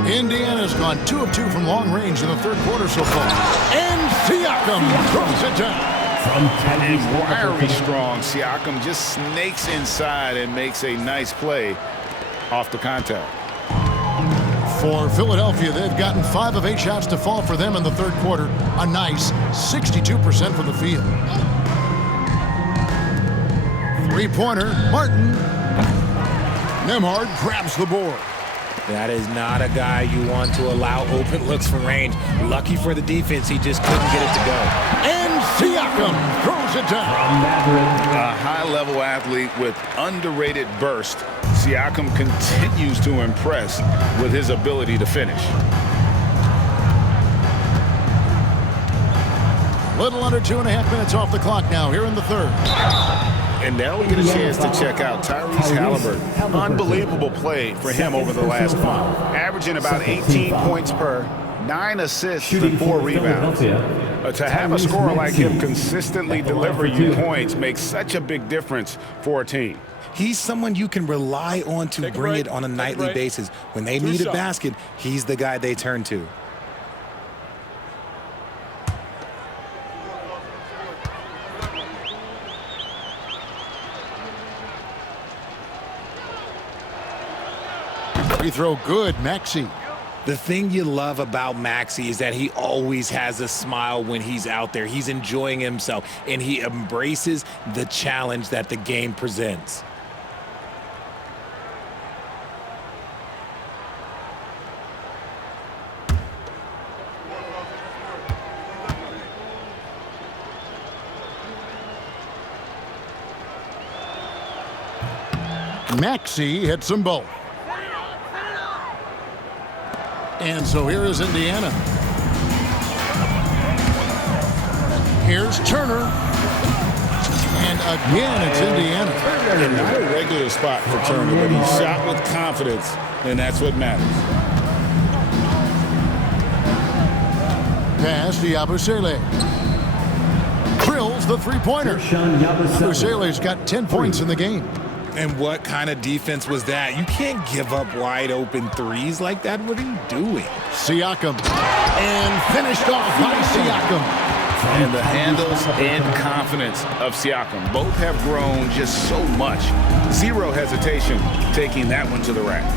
Indiana's gone 2 of 2 from long range in the third quarter so far. And Siakam throws it down. And wiry strong, Siakam just snakes inside and makes a nice play off the contact. For Philadelphia, they've gotten 5 of 8 shots to fall for them in the third quarter. A nice 62% from the field. Three-pointer, Martin. Nembhard grabs the board. That is not a guy you want to allow open looks from range. Lucky for the defense, he just couldn't get it to go. And Siakam throws it down. A high-level athlete with underrated burst. Siakam continues to impress with his ability to finish. Little under 2.5 minutes off the clock now here in the third. And now we get a chance to check out Tyrese Halliburton. Unbelievable play for him over the last month. Averaging about 18 points per, 9 assists and 4 rebounds. To have a scorer like him consistently deliver you points makes such a big difference for a team. He's someone you can rely on to bring it on a nightly basis. When they need a basket, he's the guy they turn to. Free throw good, Maxey. The thing you love about Maxey is that he always has a smile when he's out there. He's enjoying himself, and he embraces the challenge that the game presents. Maxey hits them both. And so here is Indiana. Here's Turner. And again, it's Indiana. And not a regular spot for Turner, but he shot with confidence, and that's what matters. Pass to Yabusele. Drills the three-pointer. Yabusele's got 10 points in the game. And what kind of defense was that? You can't give up wide open threes like that. What are you doing? Siakam. And finished off by Siakam. And the handles and confidence of Siakam both have grown just so much. Zero hesitation taking that one to the rack.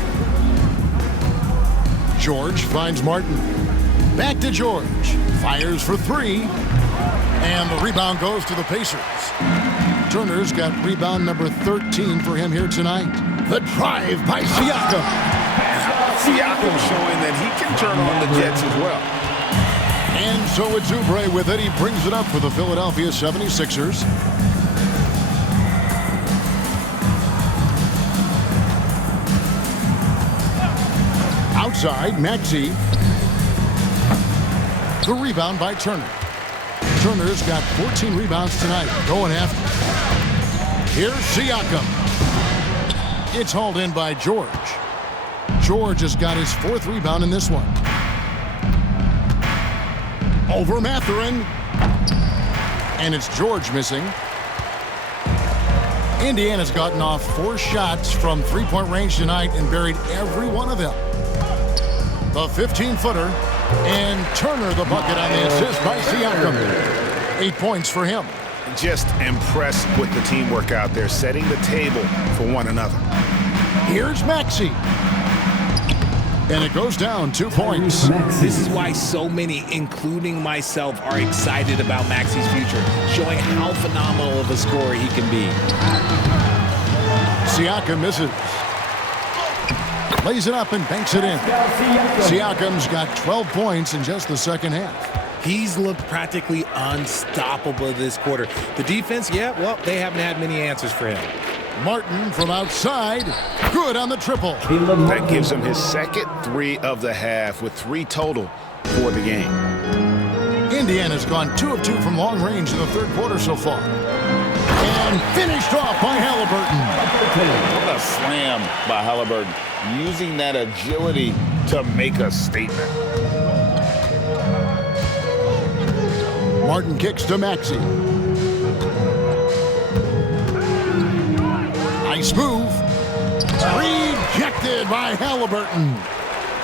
George finds Martin. Back to George. Fires for 3. And the rebound goes to the Pacers. Turner's got rebound number 13 for him here tonight. The drive by Siakam. Siakam showing that he can turn on the Jets as well. And so it's Oubre with it. He brings it up for the Philadelphia 76ers. Outside, Maxey. The rebound by Turner. Turner's got 14 rebounds tonight, going after. Here's Siakam. It's hauled in by George. George has got his 4th rebound in this one. Over Mathurin. And it's George missing. Indiana's gotten off 4 shots from three-point range tonight and buried every one of them. The 15-footer. And Turner the bucket on the assist by Siakam. 8 points for him. Just impressed with the teamwork out there, setting the table for one another. Here's Maxey. And it goes down 2 points. This is why so many, including myself, are excited about Maxey's future, showing how phenomenal of a scorer he can be. Siakam misses. Lays it up and banks it in. Siakam's got 12 points in just the second half. He's looked practically unstoppable this quarter. The defense, yeah, well, they haven't had many answers for him. Martin from outside. Good on the triple. That gives him his second 3 of the half with 3 total for the game. Indiana's gone 2 of 2 from long range in the third quarter so far. And finished off by Halliburton. What a slam by Halliburton. Using that agility to make a statement. Martin kicks to Maxey. Nice move. Rejected by Halliburton.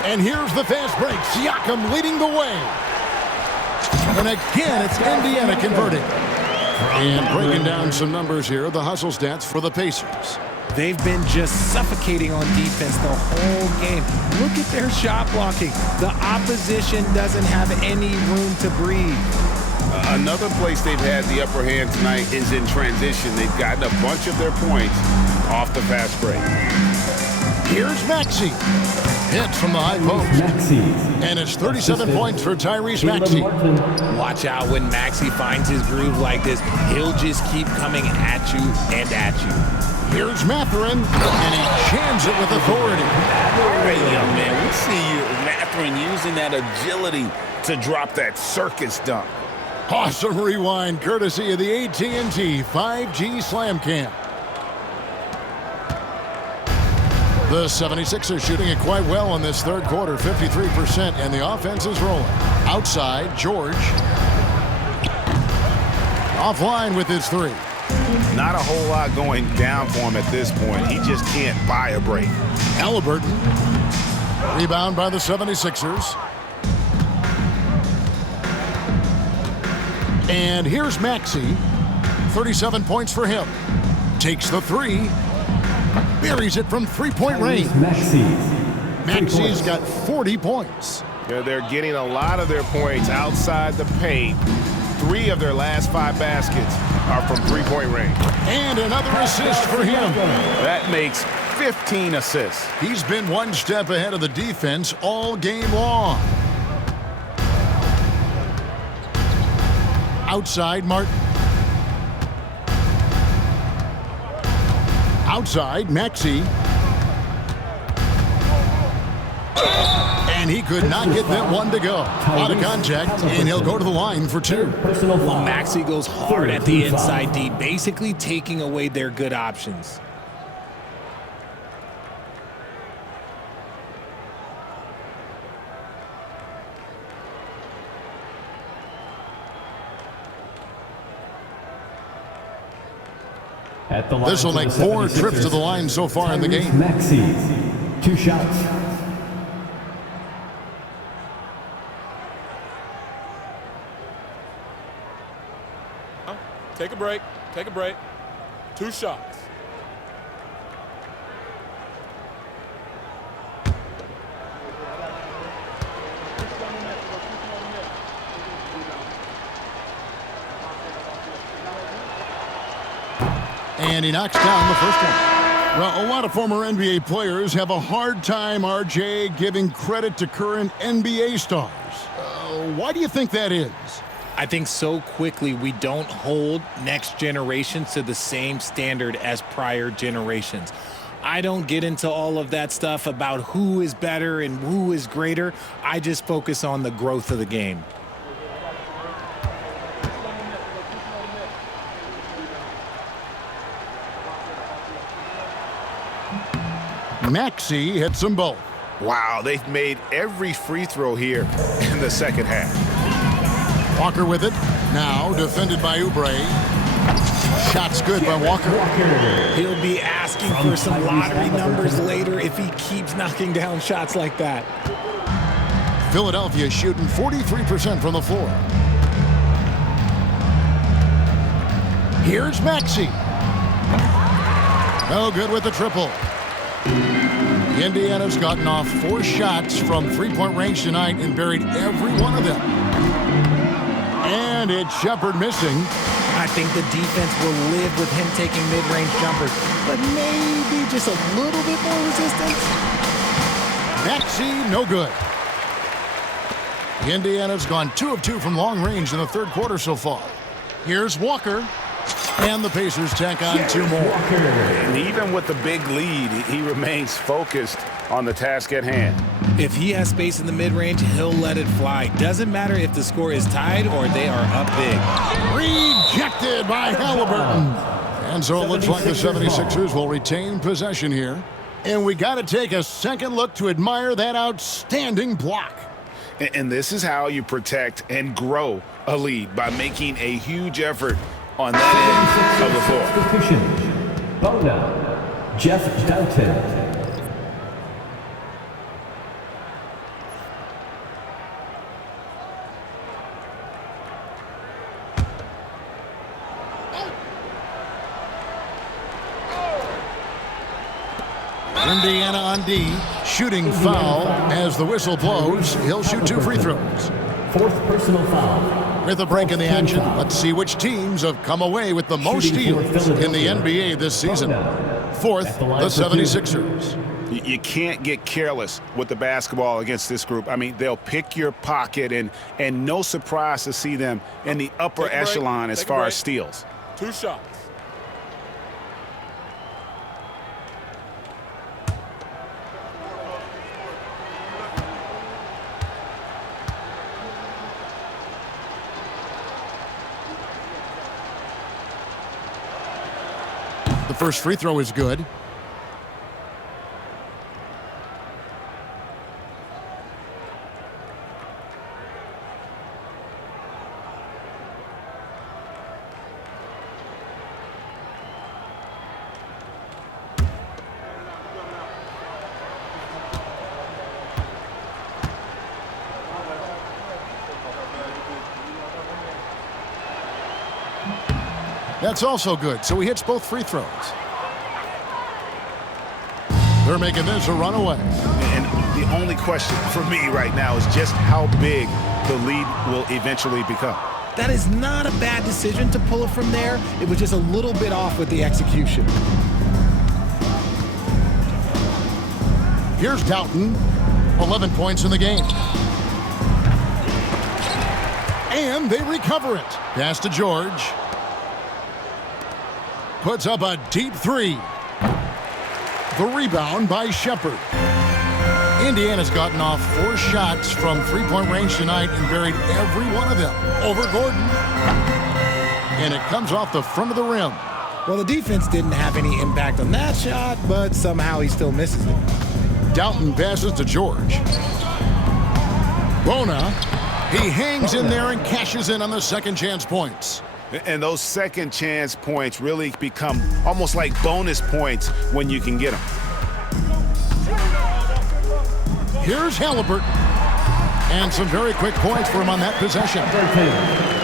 And here's the fast break. Siakam leading the way. And again, it's Indiana converting. And breaking down some numbers here, the hustle stats for the Pacers. They've been just suffocating on defense the whole game. Look at their shot blocking. The opposition doesn't have any room to breathe. Another place they've had the upper hand tonight is in transition. They've gotten a bunch of their points off the fast break. Here's Maxey. Hits from the high post. And it's 37 points for Tyrese Maxey. Watch out when Maxey finds his groove like this. He'll just keep coming at you and at you. Here's Mathurin, and he jams it with authority. All right, young man, we see you, Mathurin, using that agility to drop that circus dunk. Awesome rewind, courtesy of the AT&T 5G Slam Cam. The 76ers shooting it quite well in this third quarter, 53%, and the offense is rolling. Outside, George. Offline with his three. Not a whole lot going down for him at this point. He just can't buy a break. Halliburton. Rebound by the 76ers. And here's Maxey. 37 points for him. Takes the three. Buries it from three-point range. Maxey's got 40 points. Yeah, they're getting a lot of their points outside the paint. 3 of their last 5 baskets are from three-point range. And another assist for him. That makes 15 assists. He's been one step ahead of the defense all game long. Outside, Martin. Outside, Maxey. And he could not get that one to go. A lot of contact, and he'll go to the line for 2. Well, Maxey goes hard at the inside D, basically taking away their good options. This will make 4 trips to the line so far in the game. Maxey, 2 shots. Take a break. Take a break. 2 shots. And he knocks down the first one. Well, a lot of former NBA players have a hard time, RJ, giving credit to current NBA stars. Why do you think that is? I think so quickly we don't hold next generations to the same standard as prior generations. I don't get into all of that stuff about who is better and who is greater. I just focus on the growth of the game. Maxey hits them both. Wow, they've made every free throw here in the second half. Walker with it. Now defended by Oubre. Shot's good by Walker. He'll be asking for some lottery numbers later if he keeps knocking down shots like that. Philadelphia shooting 43% from the floor. Here's Maxey. No good with the triple. Indiana's gotten off 4 shots from three-point range tonight and buried every one of them. And it's Shepard missing. I think the defense will live with him taking mid-range jumpers, but maybe just a little bit more resistance. Maxey, no good. Indiana's gone 2 of 2 from long range in the third quarter so far. Here's Walker. And the Pacers tack on 2 more. And even with the big lead, he remains focused on the task at hand. If he has space in the mid-range, he'll let it fly. Doesn't matter if the score is tied or they are up big. Rejected by Halliburton. And so it looks like the 76ers will retain possession here. And we got to take a second look to admire that outstanding block. And this is how you protect and grow a lead, by making a huge effort on that end of the floor. Substitution. Bona. Jeff Doughton. Indiana on D, shooting foul as the whistle blows. He'll shoot 2 free throws. Fourth personal foul. With a break in the action, let's see which teams have come away with the most steals in the NBA this season. Fourth, the 76ers. You can't get careless with the basketball against this group. I mean, they'll pick your pocket, and no surprise to see them in the upper echelon as far as steals. 2 shots. The first free throw is good. That's also good, so he hits both free throws. They're making this a runaway. And the only question for me right now is just how big the lead will eventually become. That is not a bad decision to pull it from there. It was just a little bit off with the execution. Here's Doughton, 11 points in the game. And they recover it. Pass to George. Puts up a deep 3. The rebound by Shepard. Indiana's gotten off 4 shots from three-point range tonight and buried every one of them over Gordon. And it comes off the front of the rim. Well, the defense didn't have any impact on that shot, but somehow he still misses it. Doughton passes to George. Bona, he hangs in there and cashes in on the second chance points. And those second chance points really become almost like bonus points when you can get them. Here's Halliburton. And some very quick points for him on that possession.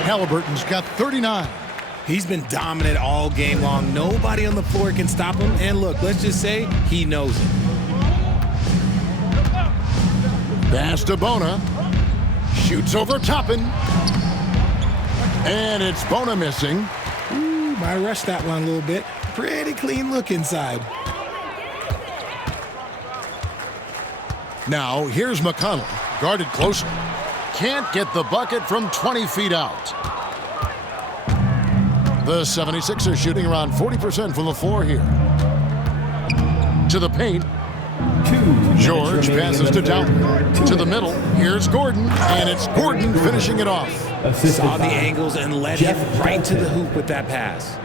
Halliburton's got 39. He's been dominant all game long. Nobody on the floor can stop him. And look, let's just say he knows it. Pass to Bona. Shoots over Toppin. And it's Bona missing. Ooh, might rush that one a little bit. Pretty clean look inside. Now, here's McConnell, guarded closely. Can't get the bucket from 20 feet out. The 76ers shooting around 40% from the floor here. To the paint. George passes to Doughton. To the middle. Here's Gordon. And it's Gordon finishing it off. Saw the angles and led him right to the hoop with that pass.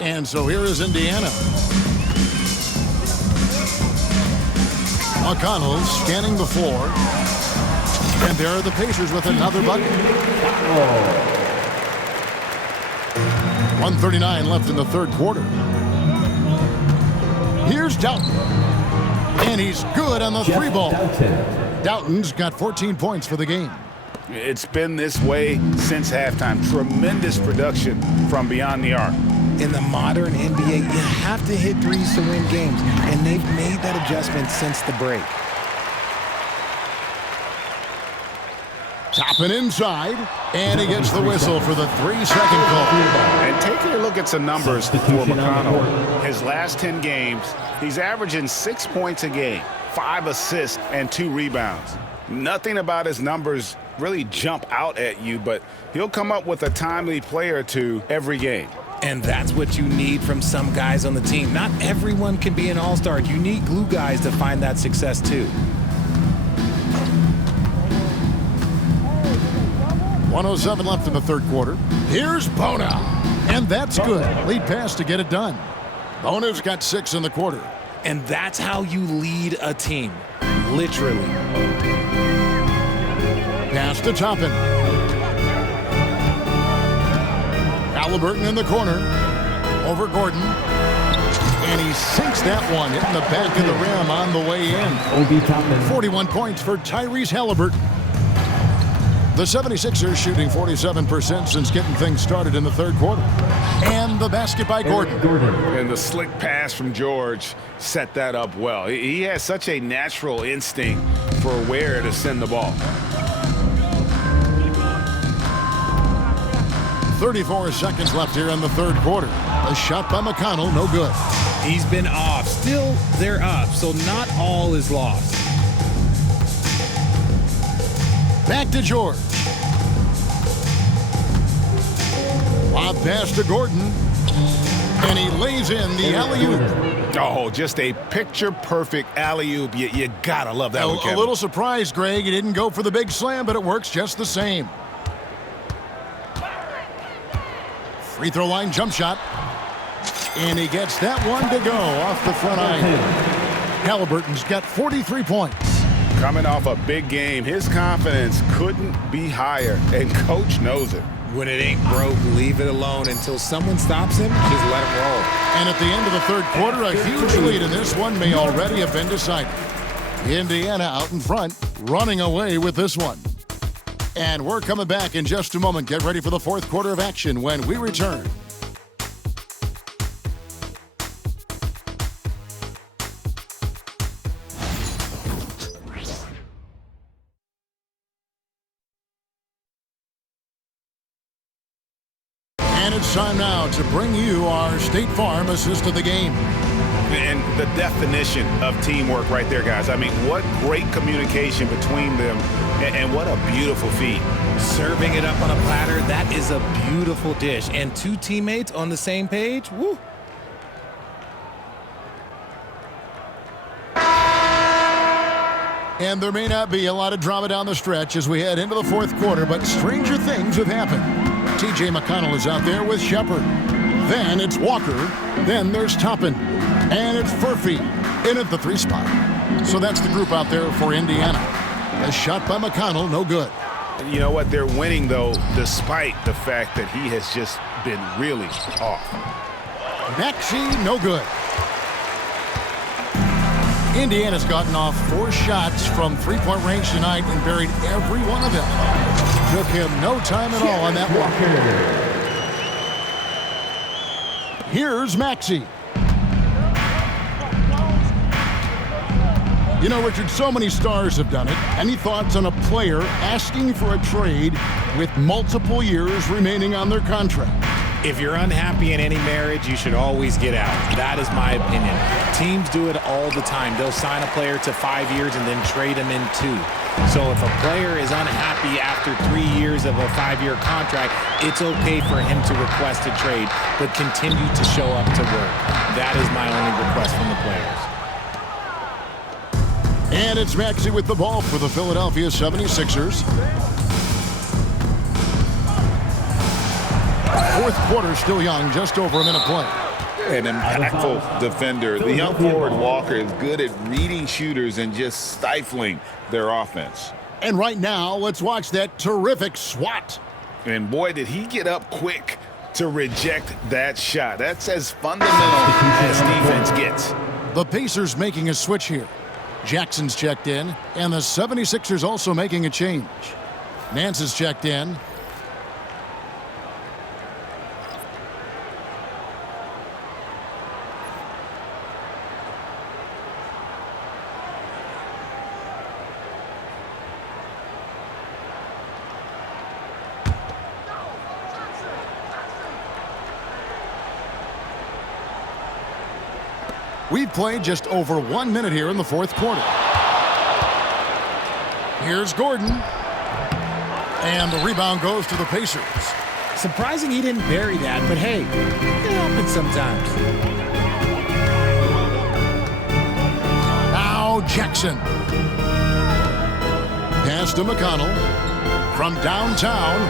And so here is Indiana. McConnell scanning the floor. And there are the Pacers with another bucket. 1:39 left in the third quarter. Here's Doughton. And he's good on the 3 ball. Doughton's got 14 points for the game. It's been this way since halftime. Tremendous production from beyond the arc. In the modern NBA, you have to hit threes to win games, and they've made that adjustment since the break. Toppin inside, and he gets the whistle for the 3-second call. And taking a look at some numbers for McConnell, his last 10 games, he's averaging 6 points a game, 5 assists, and 2 rebounds. Nothing about his numbers really jump out at you, but he'll come up with a timely play or two every game. And that's what you need from some guys on the team. Not everyone can be an all-star. You need glue guys to find that success too. 1:07 left in the third quarter. Here's Bona, and that's good. Lead pass to get it done. Bona's got 6 in the quarter. And that's how you lead a team, literally. Pass to Toppin. Halliburton in the corner. Over Gordon. And he sinks that one, hitting the back of the rim on the way in. 41 points for Tyrese Halliburton. The 76ers shooting 47% since getting things started in the third quarter. And the basket by Gordon. And the slick pass from George set that up well. He has such a natural instinct for where to send the ball. 34 seconds left here in the third quarter. A shot by McConnell, no good. He's been off. Still, they're up, so not all is lost. Back to George. Lob pass to Gordon. And he lays in the alley-oop. Oh, just a picture-perfect alley-oop. You gotta love that one, Kevin. A little surprised, Greg. He didn't go for the big slam, but it works just the same. Free throw line jump shot. And he gets that one to go off the front iron. Halliburton's got 43 points. Coming off a big game, his confidence couldn't be higher, and Coach knows it. When it ain't broke, leave it alone until someone stops him. Just let him roll. And at the end of the third quarter, a huge lead in this one may already have been decided. Indiana out in front, running away with this one. And we're coming back in just a moment. Get ready for the fourth quarter of action when we return. And it's time now to bring you our State Farm assist of the game. And the definition of teamwork right there, guys. I mean, what great communication between them, and what a beautiful feat. Serving it up on a platter, that is a beautiful dish. And two teammates on the same page, woo. And there may not be a lot of drama down the stretch as we head into the fourth quarter, but stranger things have happened. T.J. McConnell is out there with Shepard. Then it's Walker. Then there's Toppin. And it's Furphy in at the 3 spot. So that's the group out there for Indiana. A shot by McConnell, no good. You know what? They're winning, though, despite the fact that he has just been really off. Maxey, no good. Indiana's gotten off 4 shots from three-point range tonight and buried every one of them. Took him no time at all on that walk. Here's Maxey. You know, Richard, so many stars have done it. Any thoughts on a player asking for a trade with multiple years remaining on their contract? If you're unhappy in any marriage, you should always get out. That is my opinion. Teams do it all the time. They'll sign a player to 5 years and then trade him in 2. So if a player is unhappy after 3 years of a 5-year contract, it's okay for him to request a trade, but continue to show up to work. That is my only request from the players. And it's Maxey with the ball for the Philadelphia 76ers. Fourth quarter still young, just over a minute play. An impactful defender. The young forward Walker is good at reading shooters and just stifling their offense. And right now, let's watch that terrific swat. And boy, did he get up quick to reject that shot. That's as fundamental as defense gets. The Pacers making a switch here. Jackson's checked in, and the 76ers also making a change. Nance is checked in. We've played just over 1 minute here in the fourth quarter. Here's Gordon. And the rebound goes to the Pacers. Surprising he didn't bury that, but hey, it happens sometimes. Now Jackson. Pass to McConnell. from downtown.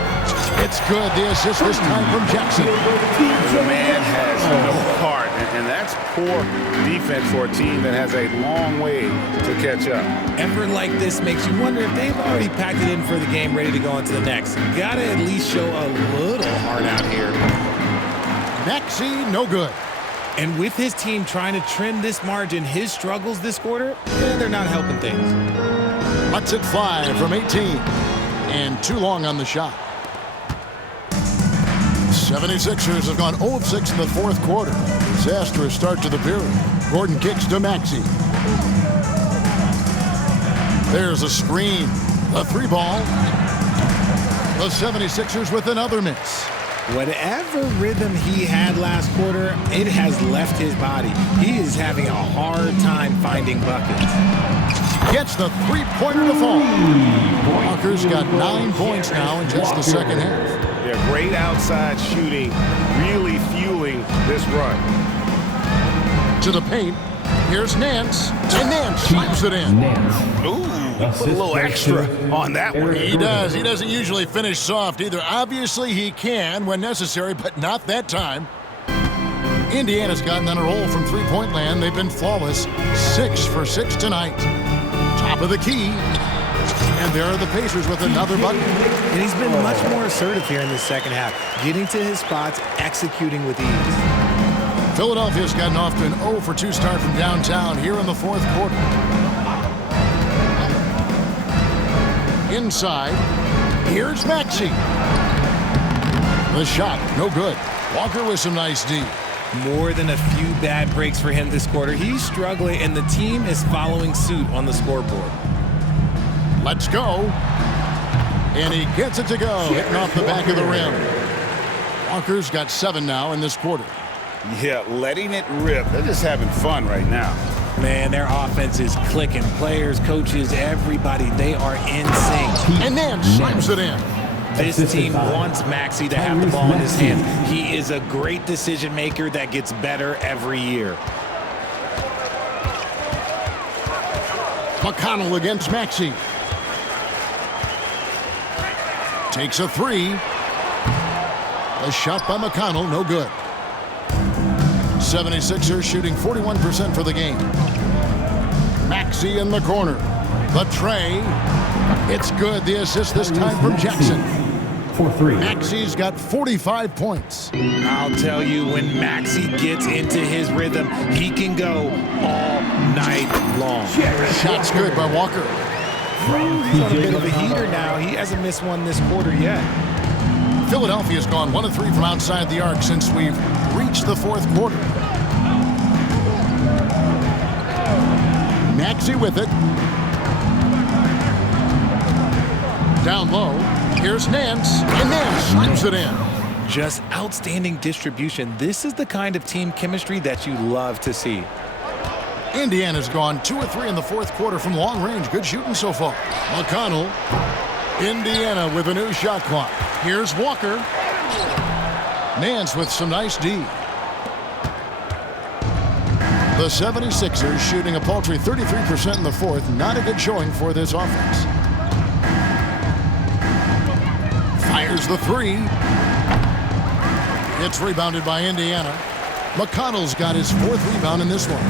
It's good. The assist this time from Jackson. The man has no heart, and that's poor defense for a team that has a long way to catch up. Effort like this makes you wonder if they've already packed it in for the game, ready to go on to the next. Gotta at least show a little heart out here. Maxey, no good. And with his team trying to trim this margin, his struggles this quarter, they're not helping things. Lets it fly from 18. And too long on the shot. 76ers have gone 0 of 6 in the fourth quarter. Disastrous start to the period. Gordon kicks to Maxey. There's a screen. A three ball. The 76ers with another miss. Whatever rhythm he had last quarter, it has left his body. He is having a hard time finding buckets. Gets the three-pointer to fall. Walker's got 9 points now in just the second half. Yeah, great outside shooting, really fueling this run. To the paint. Here's Nance. And Nance slams it in. Ooh, he put a little extra on that one. He does. He doesn't usually finish soft either. Obviously, he can when necessary, but not that time. Indiana's gotten on a roll from three-point land. They've been flawless. 6 for 6 tonight. Top of the key. And there are the Pacers with another bucket. And he's been much more assertive here in the second half, getting to his spots, executing with ease. Philadelphia's gotten off to an 0 for 2 start from downtown here in the fourth quarter. Inside, here's Maxey. The shot, no good. Walker with some nice D. More than a few bad breaks for him this quarter. He's struggling, and the team is following suit on the scoreboard. Let's go. And he gets it to go, hitting off the back of the rim. Walker's got 7 now in this quarter. Yeah, letting it rip. They're just having fun right now. Man, their offense is clicking. Players, coaches, everybody, they are in sync. And then slams it in. This team wants Maxey to have the ball in his hands. He is a great decision maker that gets better every year. McConnell against Maxey. Takes a 3. A shot by McConnell, no good. 76ers shooting 41% for the game. Maxey in the corner. The tray. It's good. The assist this time from Jackson. For 3. Maxey's got 45 points. I'll tell you, when Maxey gets into his rhythm, he can go all night long. Shot's good by Walker. He's on a bit of a heater now. He hasn't missed one this quarter yet. Philadelphia's gone 1 of 3 from outside the arc since we've reached the fourth quarter. Maxey with it. Down low. Here's Nance. And Nance slams it in. Just outstanding distribution. This is the kind of team chemistry that you love to see. Indiana's gone 2 of 3 in the fourth quarter from long range. Good shooting so far. McConnell. Indiana with a new shot clock. Here's Walker. Nance with some nice D. The 76ers shooting a paltry 33% in the fourth. Not a good showing for this offense. Fires the 3. It's rebounded by Indiana. McConnell's got his 4th rebound in this one.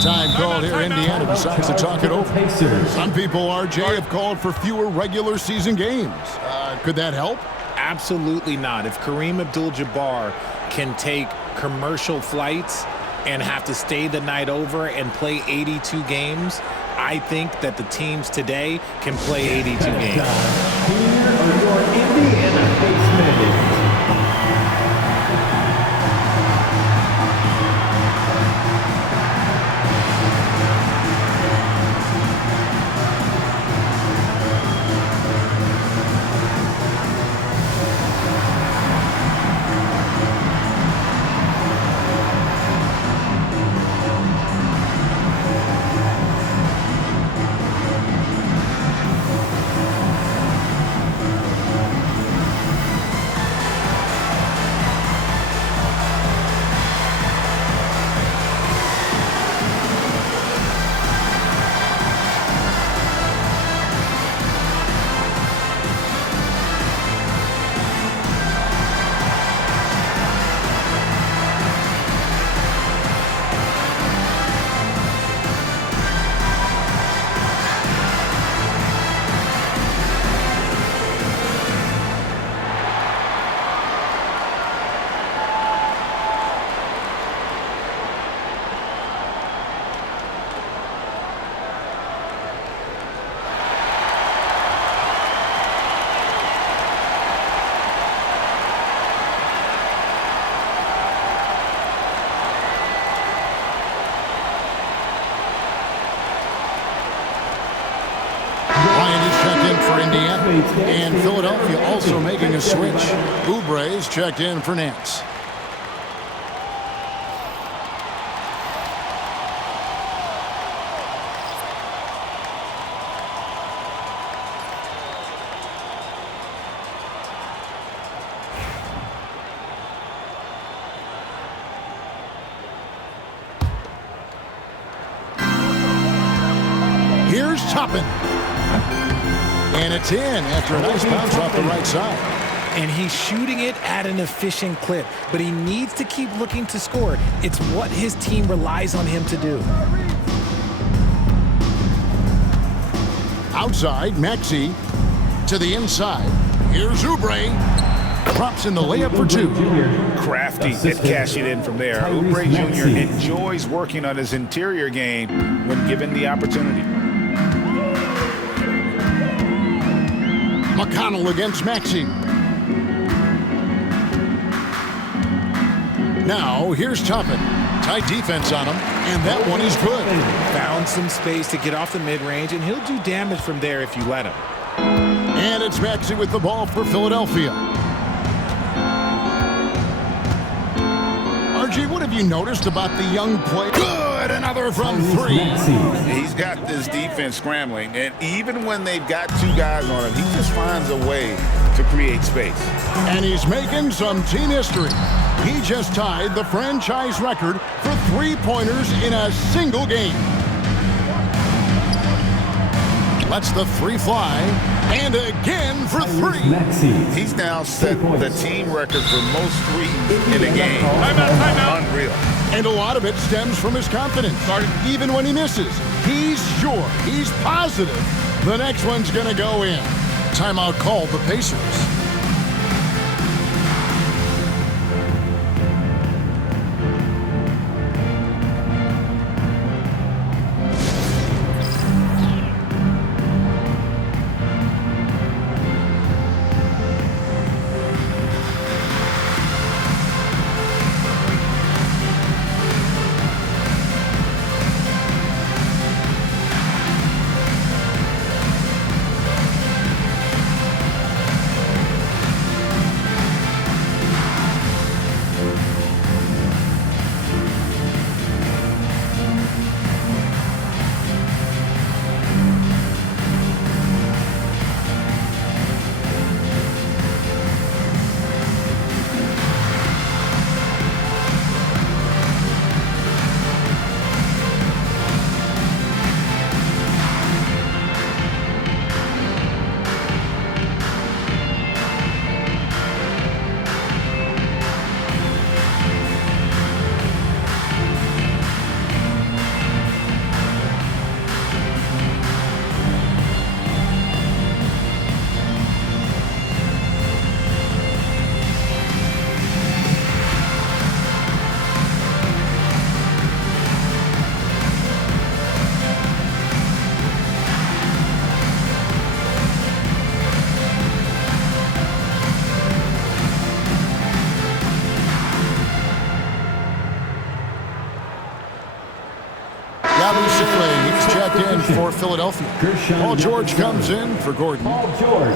Time called here. Indiana decides to talk it over. Some people, RJ, have called for fewer regular season games. Could that help? Absolutely not. If Kareem Abdul-Jabbar can take commercial flights and have to stay the night over and play 82 games, I think that the teams today can play 82 games. Here are your Indiana base minutes. Indiana. And Philadelphia also making a switch. Oubre's checked in for Nance. Here's Toppin. And it's in after a nice bounce off the right side. And he's shooting it at an efficient clip, but he needs to keep looking to score. It's what his team relies on him to do. Outside, Maxey to the inside. Here's Oubre. Drops in the layup for two. Crafty at cashing in from there. Oubre Jr. enjoys working on his interior game when given the opportunity. McConnell against Maxey. Now, here's Toppin. Tight defense on him, and that one is good. Found some space to get off the mid-range, and he'll do damage from there if you let him. And it's Maxey with the ball for Philadelphia. RG, what have you noticed about the young player? Good, another from three. He's got this defense scrambling, and even when they've got two guys on him, he just finds a way to create space. And he's making some team history. He just tied the franchise record for three-pointers in a single game. Lets the three fly, and again for three. He's now set the team record for most threes in a game. Timeout. Unreal. And a lot of it stems from his confidence. Even when he misses, he's sure, he's positive the next one's going to go in. Timeout called the Pacers. He's checked in for Philadelphia. Paul George comes in for Gordon. Paul George.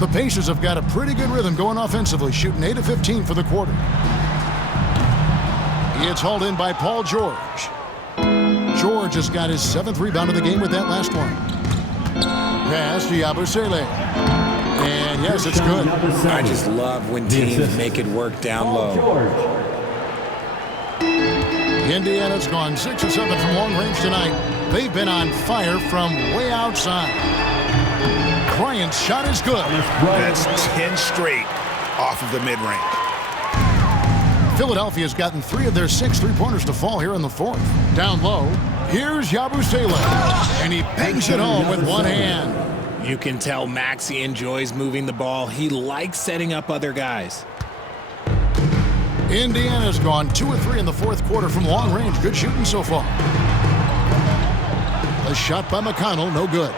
The Pacers have got a pretty good rhythm going offensively, shooting 8 of 15 for the quarter. It's hauled in by Paul George. George has got his 7th rebound of the game with that last one. Pass to Yabusele. And yes, it's good. I just love when teams make it work down low. Indiana's gone 6 of 7 from long range tonight. They've been on fire from way outside. Bryant's shot is good. That's 10 straight off of the mid-range. Philadelphia's gotten 3 of their 6 three-pointers to fall here in the 4th. Down low, here's Yabusele. And he bangs it home with one hand. You can tell Maxey enjoys moving the ball. He likes setting up other guys. Indiana's gone 2 of 3 in the 4th quarter from long range. Good shooting so far. A shot by McConnell, no good.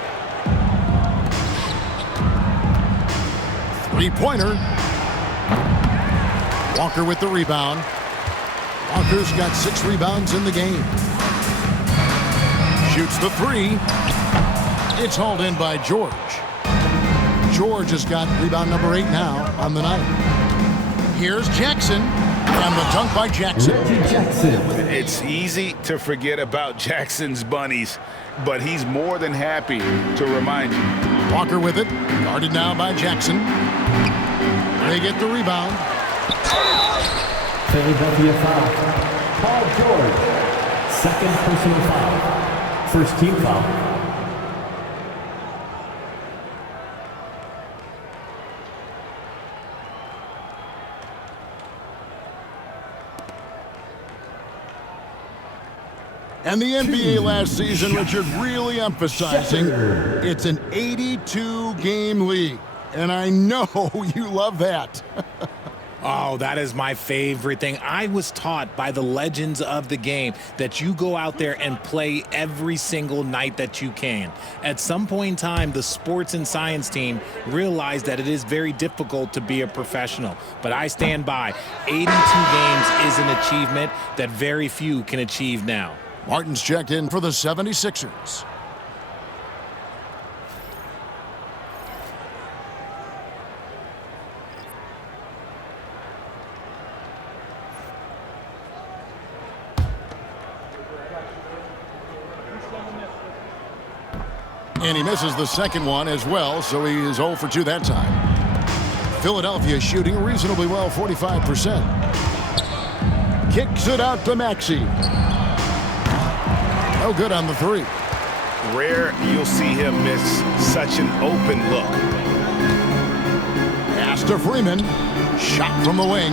Three-pointer. Walker with the rebound. Walker's got 6 rebounds in the game. Shoots the three. It's hauled in by George. George has got rebound number 8 now on the night. Here's Jackson, and the dunk by Jackson. It's easy to forget about Jackson's bunnies, but he's more than happy to remind you. Walker with it, guarded now by Jackson. They get the rebound. Philadelphia foul. Paul George. Second personal foul. First team foul. And the NBA last season, Richard, really emphasizing it's an 82-game league. And I know you love that. Oh, that is my favorite thing. I was taught by the legends of the game that you go out there and play every single night that you can. At some point in time, the sports and science team realized that it is very difficult to be a professional. But I stand by. 82 games is an achievement that very few can achieve now. Martin's checked in for the 76ers. And he misses the second one as well, so he is 0 for 2 that time. Philadelphia shooting reasonably well, 45%. Kicks it out to Maxey. No good on the three. Rare you'll see him miss such an open look. Pass to Freeman. Shot from the wing.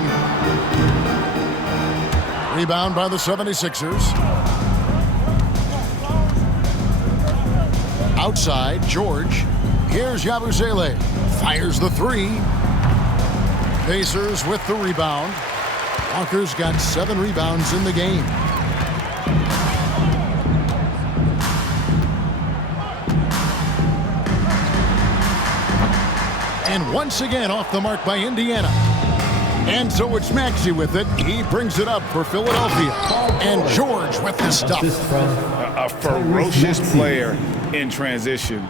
Rebound by the 76ers. Outside, George. Here's Yabusele. Fires the three. Pacers with the rebound. Walker's got 7 rebounds in the game. And once again off the mark by Indiana. And so it's Maxey with it. He brings it up for Philadelphia. And George with the stuff. A ferocious player in transition.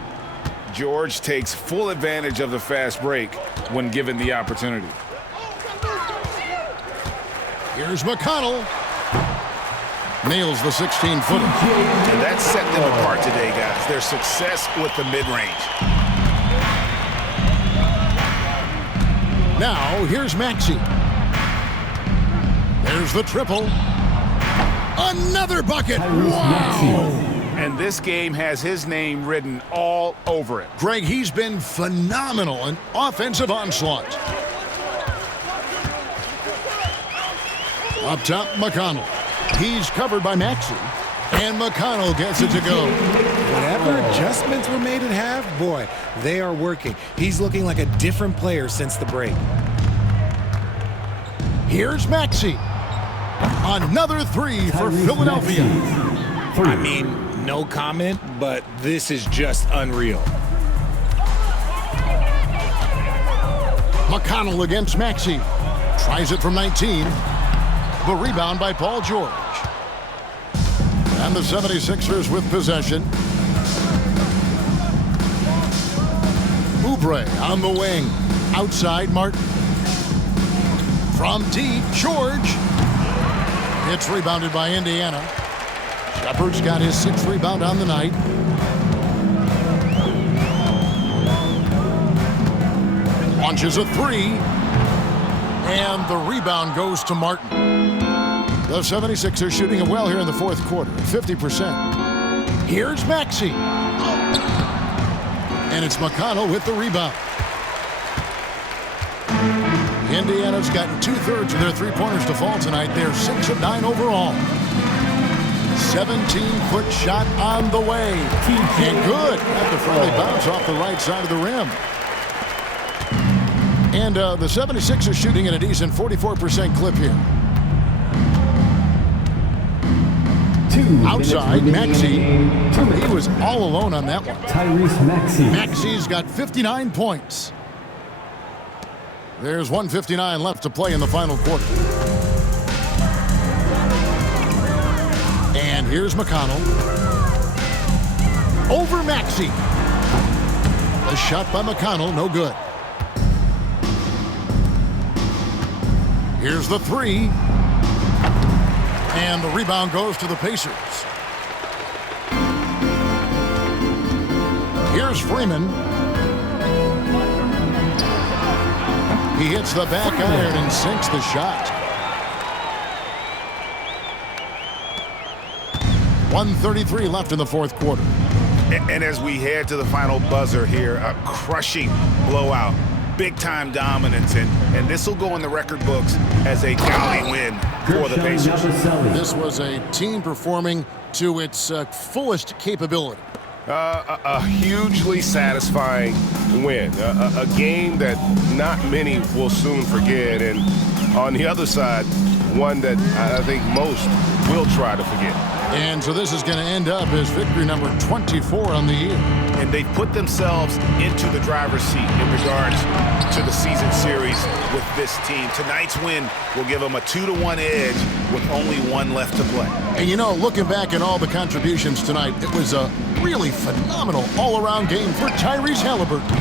George takes full advantage of the fast break when given the opportunity. Here's McConnell. Nails the 16-footer. And that set them apart today, guys. Their success with the mid-range. Now, here's Maxey. There's the triple. Another bucket. Wow. And this game has his name written all over it. Greg, he's been phenomenal in offensive onslaught. Up top, McConnell. He's covered by Maxey. And McConnell gets it to go. Whatever adjustments were made at half, boy, they are working. He's looking like a different player since the break. Here's Maxey. Another three for Philadelphia. I mean, no comment, but this is just unreal. McConnell against Maxey. Tries it from 19. The rebound by Paul George. And the 76ers with possession. Oubre on the wing. Outside, Martin. From deep, George. It's rebounded by Indiana. Shepard's got his 6th rebound on the night. Launches a three. And the rebound goes to Martin. The 76ers shooting it well here in the 4th quarter, 50%. Here's Maxey. And it's McConnell with the rebound. Indiana's gotten 2/3 of their three-pointers to fall tonight. They're 6 of 9 overall. 17-foot shot on the way. And good. At the friendly bounce off the right side of the rim. And the 76ers shooting at a decent 44% clip here. Outside, Maxey. He was all alone on that one. Tyrese Maxey. Maxey's got 59 points. There's 1:59 left to play in the final quarter. And here's McConnell. Over Maxey. A shot by McConnell, no good. Here's the three. And the rebound goes to the Pacers. Here's Freeman. He hits the back iron and sinks the shot. 1:33 left in the fourth quarter. And as we head to the final buzzer here, a crushing blowout, big-time dominance, and this will go in the record books as a county win for the Pacers. This was a team performing to its fullest capability. A hugely satisfying win, a game that not many will soon forget, and on the other side, one that I think most will try to forget. And so this is going to end up as victory number 24 on the year. And they've put themselves into the driver's seat in regards to the season series with this team. Tonight's win will give them a 2-1 edge with only one left to play. And you know, looking back at all the contributions tonight, it was a really phenomenal all-around game for Tyrese Halliburton.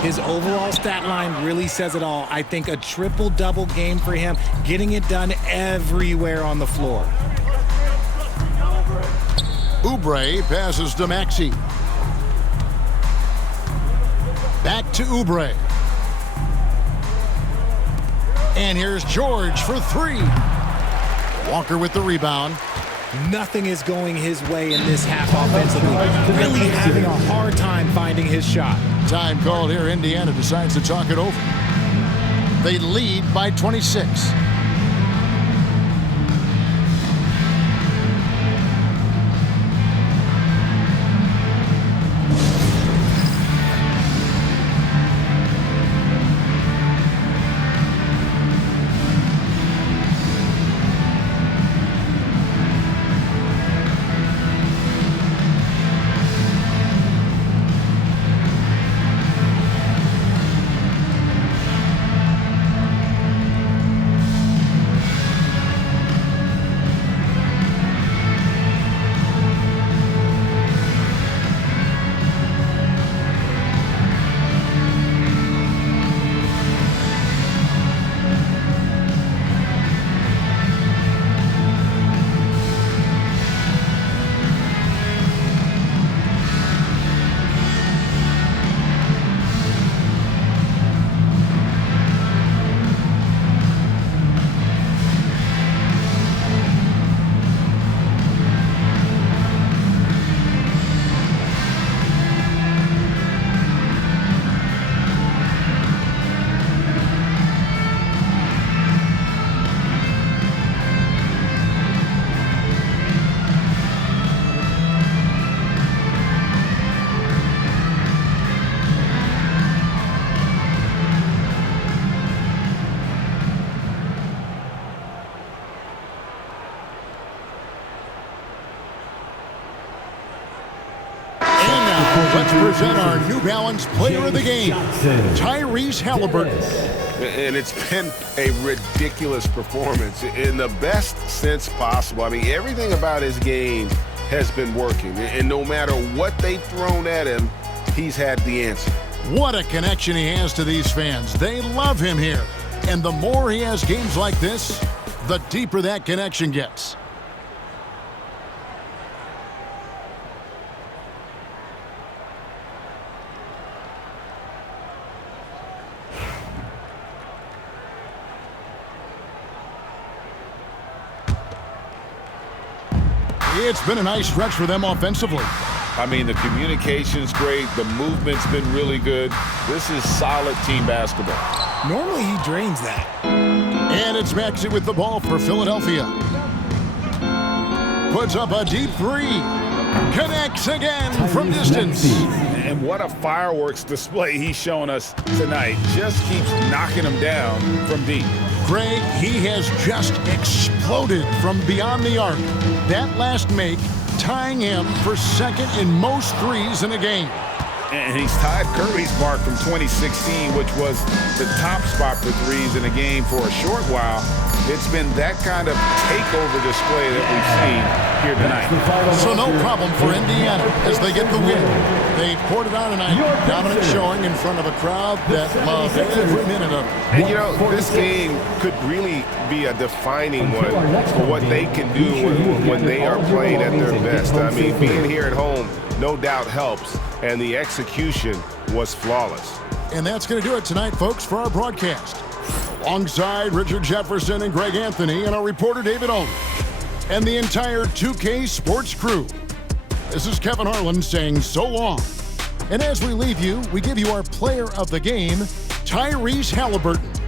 His overall stat line really says it all. I think a triple-double game for him, getting it done everywhere on the floor. Oubre passes to Maxey. Back to Oubre. And here's George for three. Walker with the rebound. Nothing is going his way in this half offensively. Really having a hard time finding his shot. Time called here. Indiana decides to talk it over. They lead by 26. Let's present our New Balance Player of the Game, Tyrese Halliburton. And it's been a ridiculous performance in the best sense possible. I mean, everything about his game has been working. And no matter what they've thrown at him, he's had the answer. What a connection he has to these fans. They love him here. And the more he has games like this, the deeper that connection gets. It's been a nice stretch for them offensively. I mean, the communication's great. The movement's been really good. This is solid team basketball. Normally he drains that. And it's Maxey with the ball for Philadelphia. Puts up a deep three. Connects again from distance. And what a fireworks display he's shown us tonight. Just keeps knocking them down from deep. Greg, he has just exploded from beyond the arc. That last make tying him for second in most threes in a game. And he's tied Curry's mark from 2016, which was the top spot for threes in a game for a short while. It's been that kind of takeover display that we've seen here tonight. So no problem for Indiana as they get the win. They poured it on tonight. Dominant showing in front of a crowd that loved every minute of it. And you know, this game could really be a defining one for what they can do when they are playing at their best. I mean, being here at home no doubt helps, and the execution was flawless. And that's going to do it tonight, folks, for our broadcast. Alongside Richard Jefferson and Greg Anthony and our reporter David Olney and the entire 2K Sports crew. This is Kevin Harlan saying so long. And as we leave you, we give you our player of the game, Tyrese Halliburton.